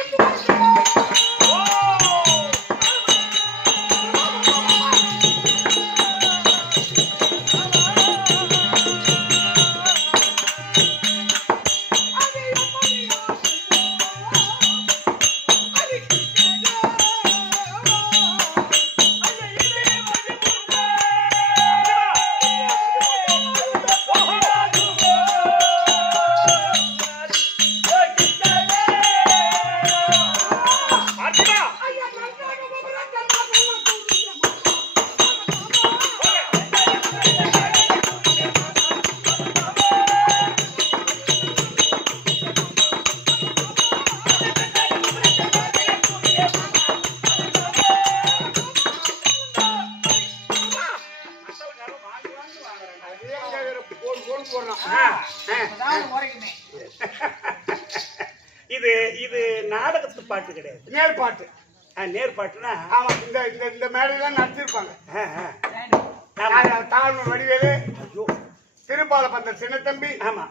இது இது நாடகத்து பாட்டு கிடையாது, நேர்பாட்டு. நேர்பாட்டுனா ஆமா, இந்த இந்த இந்த மேடையெல்லாம் நடத்திருப்பாங்க. தாழ்வு வடிவேலு, திருப்பால பந்த சின்னத்தம்பி, ஆமா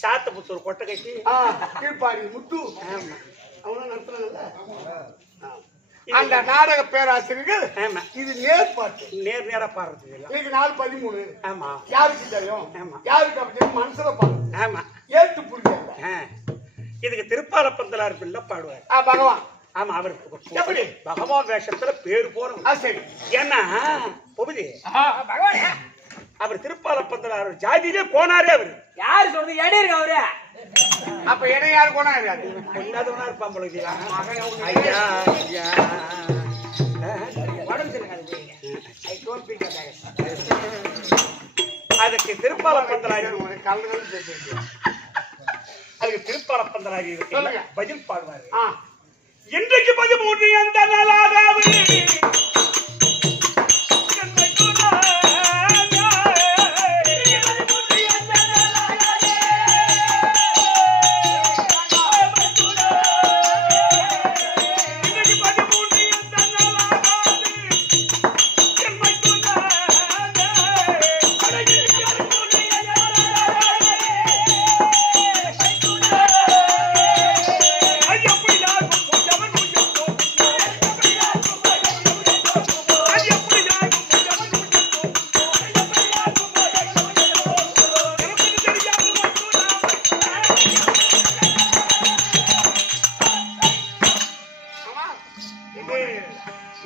சாத்தபுத்தூர் கொட்டை கட்டி, கீழ்பாடி முத்து, ஆமா அவங்களும் நடத்துறாங்கல்ல. அந்த நாடக பேராசிரியர்கள் ஆமா இது நேர்பாட்டு. நேர் நேரா பாடுறது இல்ல. இன்னைக்கு 4:13 ஆமா யாருக்கு தெரியும்? ஆமா. யாருக்கு அப்படி மனசுல பாடு ஆமா ஏத்து புரியல. இதுக்கு திருப்பால பந்தலார் பிள்ளை பாடுவார். பகவான். ஆமா அவருக்கு எப்படி பகவான் வேஷத்துல பேரு போறோம். சரி. ஏன்னா பொபுதி பகவான் அவர் திருப்பால பந்தலார் ஜாதியிலே போனாரே அவரு. யாரு சொல்றது? எடி இருக்கு அவரு. அப்ப இடம் யாரு போனா இருக்காது, கொண்டாதவனா இருப்பான் போல இருக்கு. ஐயா ஐயா உடம்பு சரியில்லை. அதுக்கு திருப்பால பந்தலாரி கலந்து சேர்த்து அதுக்கு திருப்பால பந்தலாரி சொல்லுங்க. பதில் பாடுவாரு. இன்றைக்கு 13 அந்த நாளாகாது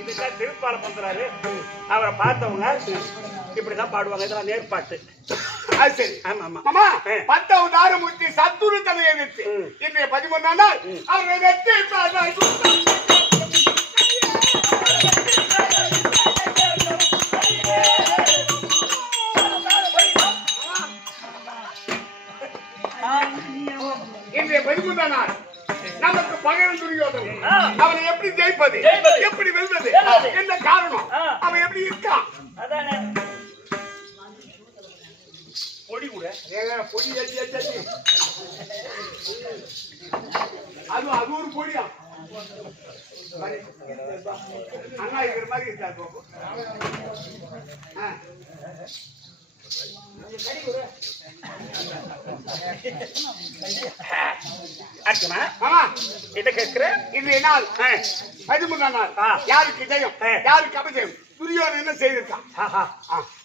இதுதான் திருப்பால பந்தலாரு. அவரை பார்த்தவங்க இப்படிதான் பாடுவாங்க. இதெல்லாம் நேர்பாட்டு. சரி. ஆமா ஆமா மாமா 10வது ஆரம்பிச்சு சத்துரு தலையை நிறுத்தி இன்றைய 13ஆம் நாள் அவரை வெற்றி இன்றைய 13ஆம் நாள் நமக்கு பகைவன் துரியோதனன். அவனை எப்படி ஜெயிப்பது, எப்படி வெல்வது, என்ன காரணம், அவன் எப்படி இருக்கான்? அதானே பொடி கூட பொடி அது அது ஒரு பொடியா அண்ணா இருக்கிற மாதிரி இருக்காரு. இதை கேட்கிறேன். இது நாள் 13ஆம் நாள் யாருக்கு ஜெயம், யாருக்கு அபஜயம், துரியோதனன் என்ன செய்திருக்கான்?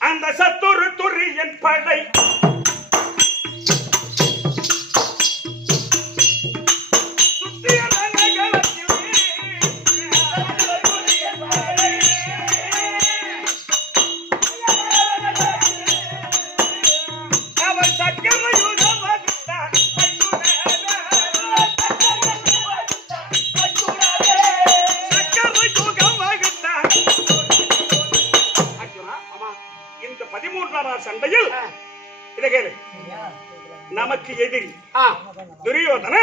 அந்த சத்துரு துரியன் படை சண்டையில் நமக்கு எதிரி துரியோதன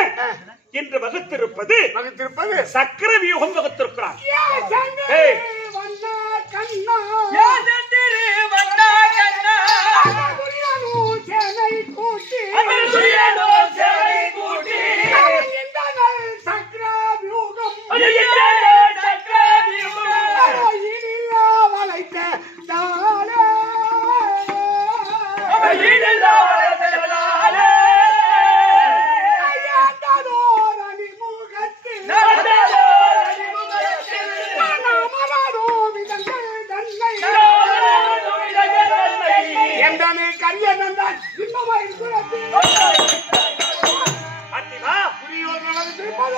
என்று வகுத்திருப்பது சக்கர வியூகம் வகுத்திருக்கிறார். கூட்டி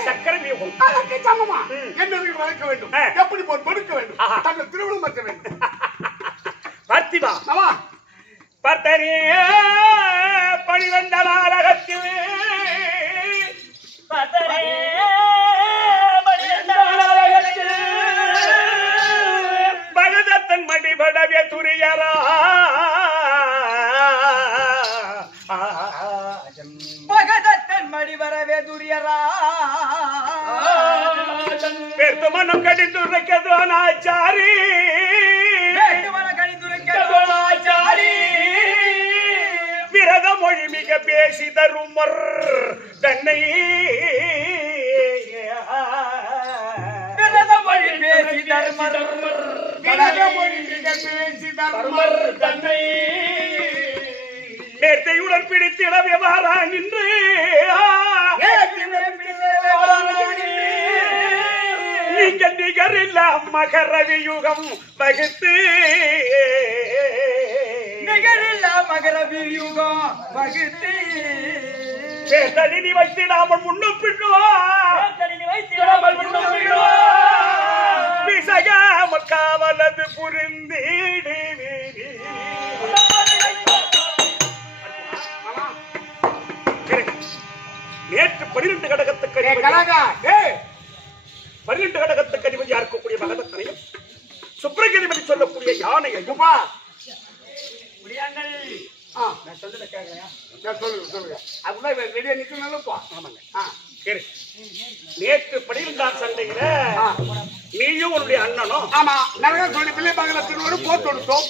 சக்கரை வியூகம் அதற்கு சமமா என்னது வளர்க்க வேண்டும் எப்படி போய் கொடுக்க வேண்டும் தங்கள் திருவிழம் பற்ற வேண்டும் பார்த்திபா ஆமா பார்த்தனே பனிவந்த நாடகத்தில் பார்த்தனே பனிவந்த நாடகத்தில் பகதத்தன் மடிபடவே துரியரா பகதத்தன் மடி வரவே துரியரா பெருத்து மனம் கடிந்துரைக்கதோனாச்சாரி விரத மொழி மிக பேசி தருமர் தன்னை விரத மொழி பேசி தருமர் மொழி மிக பேசி தருமர் தன்னை நேர்த்தையுடன் பிடித்திட விவகாரா நின்று நீங்கள் நிகரில்ல மகரவி யுகம் வகுத்து நிகரில்லா மகர வியூகம் வகுத்து தனி வைத்திடாமல் முன்னும் வைத்திடாமல் முன்னும் பின்னோ பிசகாமல் காவலது புரிந்தீடு நேற்று 12 கடகத்துக்கு கனகா 12 கடகத்துக்கு அதிபதியா இருக்கக்கூடிய மகதத்தனையும் சுப்ரகிரிமணி சொல்லக்கூடிய யானையையும் முடியாங்கள் நான் சொல்லுங்க கேட்கறேன் நான் சொல்லுங்க அப்படின்னா வெளியே நிக்கணும்ப்பா ஆமாங்க சரி நேற்று 12ஆம் சண்டையில நீயும் உன்னுடைய அண்ணனும் ஆமா நிறைய சொல்லி பிள்ளை பகலத்தின் ஒரு போட்டு கொடுத்தோம்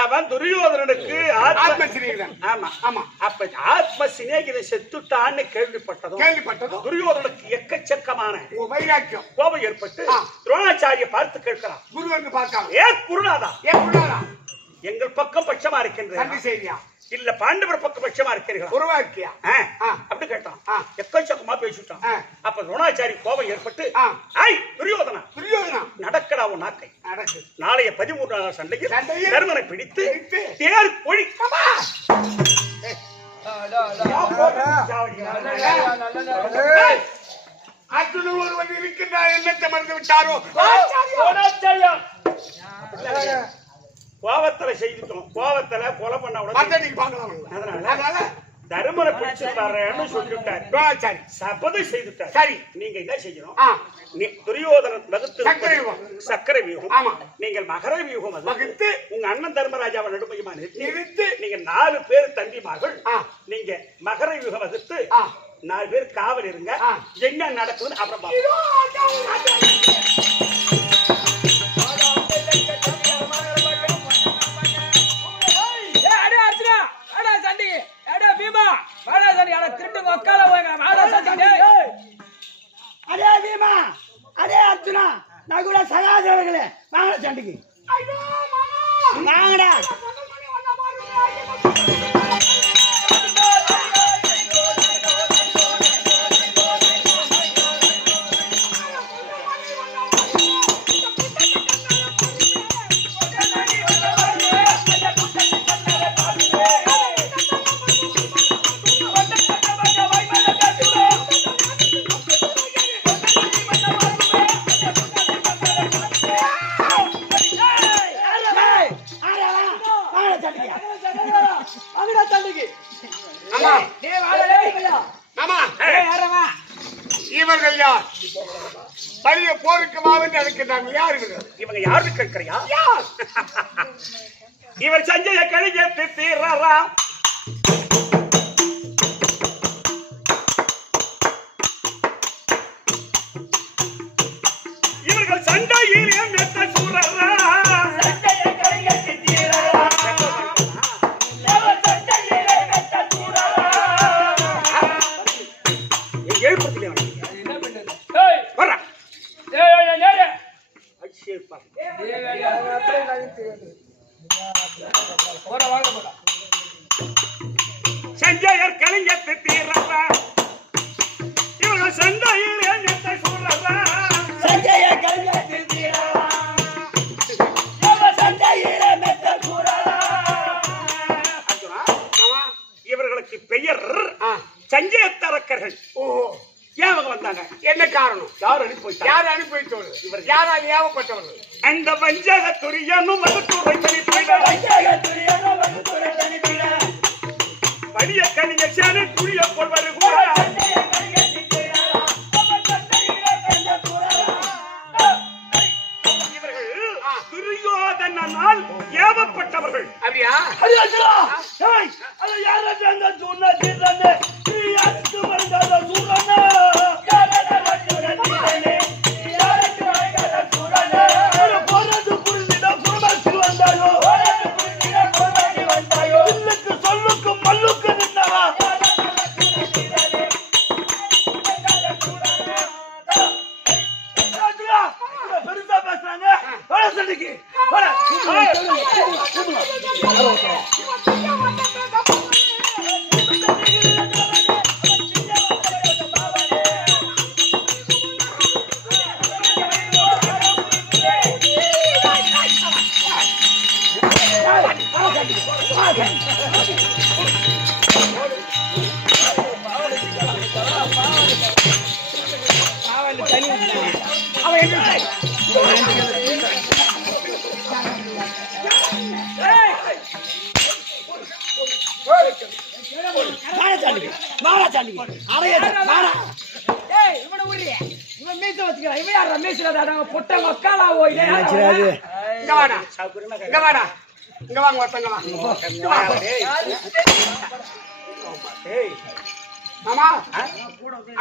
அவன் துரியோதனனுக்கு ஆத்ம சிநேகிதன் ஆமா ஆமா அப்ப ஆத்ம சிநேகிதன் செத்துட்டான்னு கேள்விப்பட்டதும் துரியோதனுக்கு எக்கச்சக்கமான வைராக்கியம் கோபம் ஏற்பட்டு துரோணாச்சாரிய பார்த்து கேட்கிறான் குரு வந்து பார்க்கலாம் ஏ குருநாதா எங்கள் பக்கம் பட்சமா சண்டி இருக்கின்ற செய்தியா இல்ல பாண்டவர் பக்கம் பட்சமா இருக்கிறீர்களா உருவாக்கியா அப்படி கேட்டான் எக்கச்சக்கமா பேசிட்டான் அப்ப துரோணாச்சாரி கோபம் ஏற்பட்டு துரியோதனா நடக்கடா உன் நாக்கை நடக்கு நாளைய 13ஆம் சண்டையில் சண்டையில் தர்மனை பிடித்து தேர் பொழி அத்துடன் ஒருவன் இருக்கின்றார் என்னத்தை மறந்து விட்டாரோ கோவத்துல செய்துட்டோம் கோவத்துல கொலை பண்ண உடனே அதனால தர்மனை பிடிச்சிருந்தாருன்னு சொல்லிவிட்டாரு சபதம் செய்துட்டாரு சரி நீங்க என்ன செய்யணும் துரியோதனன் வகுத்து சக்கரை வியூகம் நீங்கள் மகர வியூகம் வகுத்து உங்க அண்ணன் தர்மராஜாவை நடுமையுமா நிறுத்தி நீங்க 4 பேர் தம்பிமார்கள் நீங்க மகர வியூகம் வகுத்து 4 பேர் காவல் இருங்க என்ன நடக்குதுன்னு அப்புறம் அதே பீமா அதே அர்ஜுனா நகுல சகாதேவர்களே வாங்க சண்டைக்கு வாங்கடா இவர்கள் யார் பழைய போருக்கு மாவென்று அழைக்கிறாங்க யார் இவங்க யாரு கேட்கிறியா இவர் சஞ்சய கழித்து தீர்றா இவர்கள் சண்டையில் மெத்த சூரரா சஞ்சயர் கலிங்கத்து தீர்றா இவர்கள் சண்டையில் மெத்த சூரரா இவர்களுக்கு பெயர் சஞ்சயத்தரக்கர்கள் ஏன் அவங்க வந்தாங்க? என்ன காரணம்? யார் அனுப்பி போயிட்டாங்க? யார் அனுப்பி வைத்தவர்கள்? யாரால் ஏவப்பட்டவர்கள்? அந்த வஞ்சக துரியனும் வகுத்துரை தனிப்பிட பணிய கணிய சேனை புரிய கொள்வது கூட இவர்கள் துரியோதனால் ஏவப்பட்டவர்கள். அப்படியா?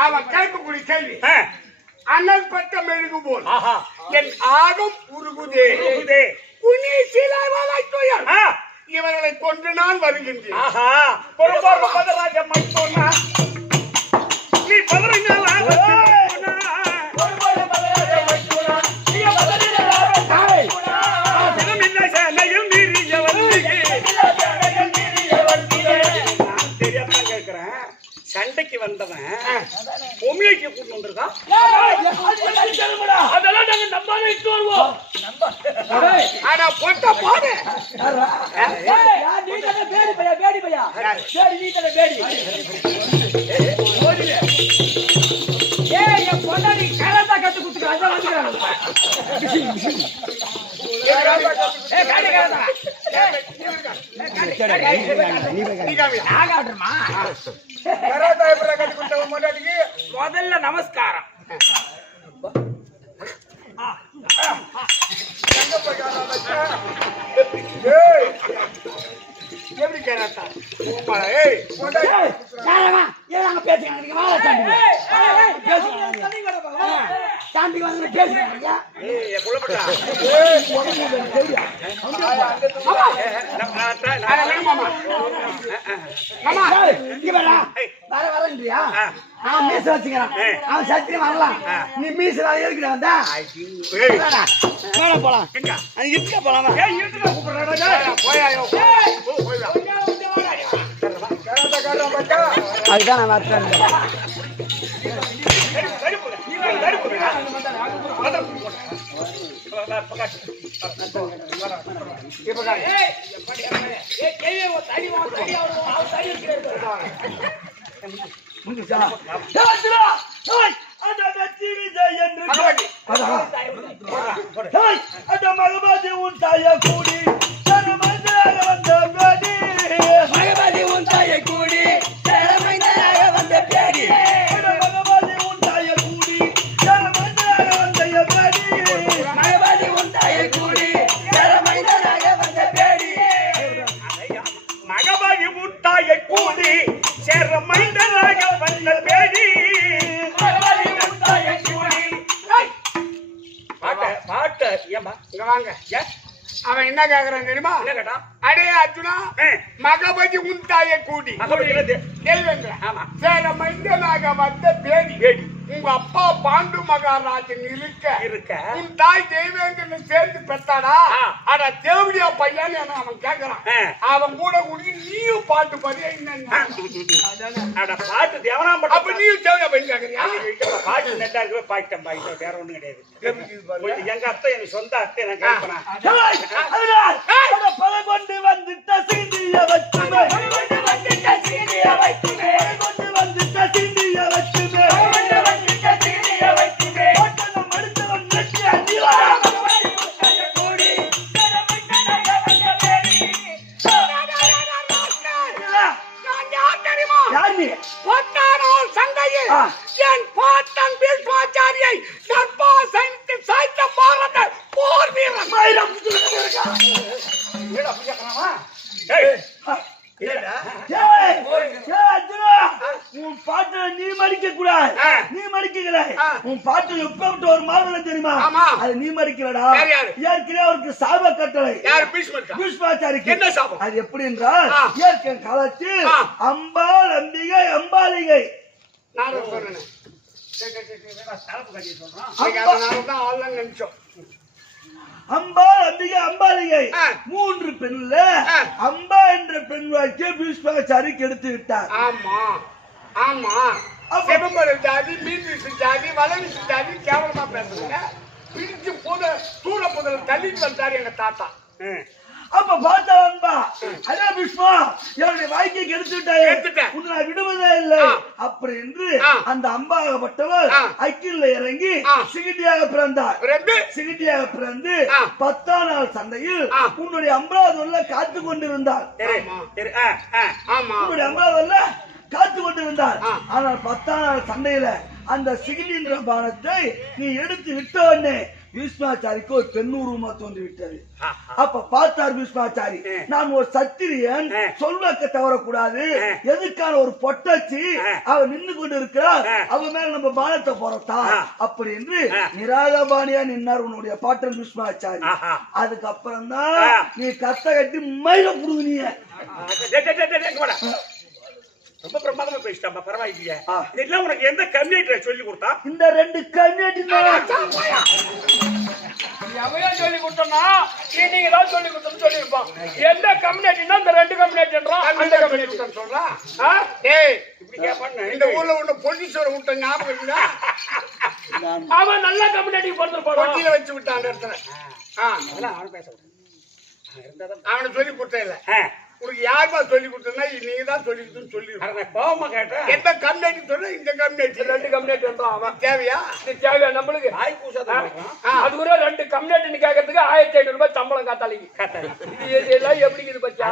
அவன் கேட்கக்கூடிய கேள்வி அண்ணன் பட்ட மெழுகு போல் என் ஆகம் உருகுதே. இவர்களை கொண்டு நான் வருகின்றேன். நீ பதறீங்களா? சண்டைக்கு வந்தவன் பொம்மைக்கு கூட்டு வந்திருக்கான். அதெல்லாம் நாங்க நம்பாலே இட்டு வருவோம். ஆனா பொட்ட போடு. பேடி பையா நீ தானே பேடி. என் பொண்டாடி கராத்தா கத்து குத்துக்க அதான் வந்துக்கிறாங்க. முதல்ல நமஸ்காரம். எப்படி கேராத்தா? சாண்டி வந்து பேசுறாங்க. வரன்றியா? அவன் மீச வச்சுக்கிறான். அவன் சத்தியம் வரலாம். நீ மீச எதுக்கிட்ட வந்தா போலாம். அது இருக்க போலாமா? அதுதான் நான் வரேன். மகபாதி உன் தாய கூடி மகபாதி உன் தாய கூடி வந்த பேடி மகபாதி உன் தாய கூடி மகபாதி உன் தாய கூடி வந்த பேடி மகபாகி முட்டாயை கூடி சேர மைந்தனாக வந்த பேடி. பாட்டு ஏமா இங்க வாங்க. அவன் என்ன கேக்குறான் தெரியுமா? என்ன கேட்டா? அடே அர்ஜுனா, மகபதி உன் தாயை கூடி தெய்வங்க சேர மைந்தனாக வந்த பேடி. உங்க அப்பா பாண்டு மகாராஜன் இருக்க உன் தாய் தெய்வேந்திரன் சேர்ந்து பெற்றாடா. அட தேவடியா பையன் அவன் கேக்குறான். அவன் கூட கூடி நீயும் பாட்டு பாடியா? பாட்டு தேவனா அப்ப நீயும் தேவடியா பையன் கேக்குறியா? பாட்டு நெட்டா இருக்கவே பாட்டேன் பாய்க்க வேற ஒண்ணும் கிடையாது. எங்க அத்தை எனக்கு சொந்த அத்தை நான் கேட்பேன். கொண்டு வந்துட்ட சீண்டிய வச்சுமே கொண்டு வந்துட்ட சீண்டிய வச்சுமே என் பாட்டன் பீஷ்மாச்சாரியை நற்பா சைனித்து சாய்த்த பாரத போர் வீரன் உன் பாட்டை நீ மடிக்க கூடாது. நீ மடிக்கல. உன் பாட்டு எப்ப ஒரு மாதம் தெரியுமா? அது நீ மடிக்கலடா. ஏற்கனவே அவருக்கு சாப கட்டளை. பீஷ்மாச்சாரிக்கு என்ன சாபம்? அது எப்படி என்றால் ஏற்கனவே காலத்தில் அம்பாள் அம்பிகை அம்பாலிகை நான் சொல்றேன். அம்பா அம்பிகை அம்பாலிகை 3 பெண்ல அம்பா என்ற பெண் வாழ்க்கையை பீஷ்மாச்சாரி கெடுத்து விட்டார். ஆமா ஆமா செபம்பரம் ஜாதி மீன்வீசு ஜாதி வளவீசு ஜாதி கேவலமா பேசுறீங்க. பிரிஞ்சு போத தூர முதல் தள்ளிட்டு வந்தாரு எங்க தாத்தா. அப்ப பார்த்தா அன்பா அதே பீஷ்மா என்னுடைய வாழ்க்கையை கெடுத்து விட்டாயே, உன்னை நான் விடுவதே இல்லை அப்படி என்று அந்த அம்பாகப்பட்டவர் அக்கில இறங்கி சிகிட்டியாக பிறந்தார். சிகிட்டியாக பிறந்து 10ஆம் நாள் சண்டையில் உன்னுடைய அம்பராதூர்ல காத்து கொண்டிருந்தார். உன்னுடைய அம்பராதூர்ல காத்து கொண்டிருந்தார். ஆனால் 10ஆம் நாள் சண்டையில அந்த சிகிலின்ற பானத்தை நீ எடுத்து விட்டவனே பீஷ்மாச்சாரிக்கு ஒரு பெண்ணுருவமா தோன்றி விட்டது. அப்ப பார்த்தார் பீஷ்மாச்சாரி, நான் ஒரு சத்திரியன், சொல்வாக்க தவறக்கூடாது, எதுக்கான ஒரு பொட்டச்சி அவ நின்று கொண்டு இருக்கிறார், அவ மேல நம்ம பானத்தை போறதா அப்படி என்று நிராகபாணியா நின்னார் உன்னுடைய பாட்டன் பீஷ்மாச்சாரி. அதுக்கப்புறம் தான் நீ கத்த கட்டி மயில புடுங்கிய. ரொம்ப பிரமாதமா பேசிட்டாமா, பரவாயில்லையே. இதெல்லாம் உனக்கு எந்த கம்யூனிட்டில சொல்லி கொடுத்தா? இந்த 2 கம்யூனிட்டி எவையா சொல்லி கொடுத்தோம்னா நீங்க தான் சொல்லி கொடுத்தோம்னு சொல்லியிருப்பான். எந்த கம்யூனிட்டினா இந்த 2 கம்யூனிட்டின்றோம். அந்த கம்யூனிட்டி சொல்றான். இப்படி கேட்பான்னு இந்த ஊர்ல உள்ள பொலிசோட விட்ட ஞாபகம் இருக்குதா? அவன் நல்ல கம்யூனிட்டிக்கு பிறந்திருப்பான். பொட்டியில வச்சு விட்டான் அந்த இடத்துல. அவனு பேச அவனை சொல்லி கொடுத்த இல்ல. உனக்கு யாருமா சொல்லி கொடுத்தா நீங்க தான் சொல்லி கொடுத்துன்னு சொல்லி கோபமா கேட்டேன். எந்த கம்யூனிட்டி சொல்ற? இந்த கம்யூனிட்டி 2 கம்யூனிட்டின்றோம். அவன் தேவையா? இது தேவையா நம்மளுக்கு? ஆய் பூசாதான் அது கூட 2 கம்யூனிட்டின்னு கேட்கறதுக்கு 1500 ரூபாய் சம்பளம் காத்தாளிக்கு. இது எல்லாம் எப்படி இது பச்சா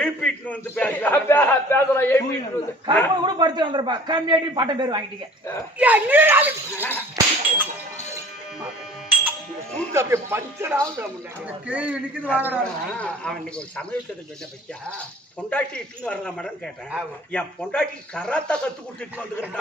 எழுப்பிட்டு வந்து பேசுறான். பேசுறான் எழுப்பிட்டு வந்து கர்ம கூட படுத்து வந்திருப்பா. கம்யூனிட்டி பட்டம் பேர் வாங்கிட்டீங்க. அவன் இன்னைக்கு ஒரு சமயத்தை சொன்ன பச்சா பொண்டாட்டி இட்டுன்னு வரலாமான்னு கேட்டேன். என் பொண்டாட்டி கராத்தா கத்து கொடுத்துட்டு வந்துக்கிறேன்.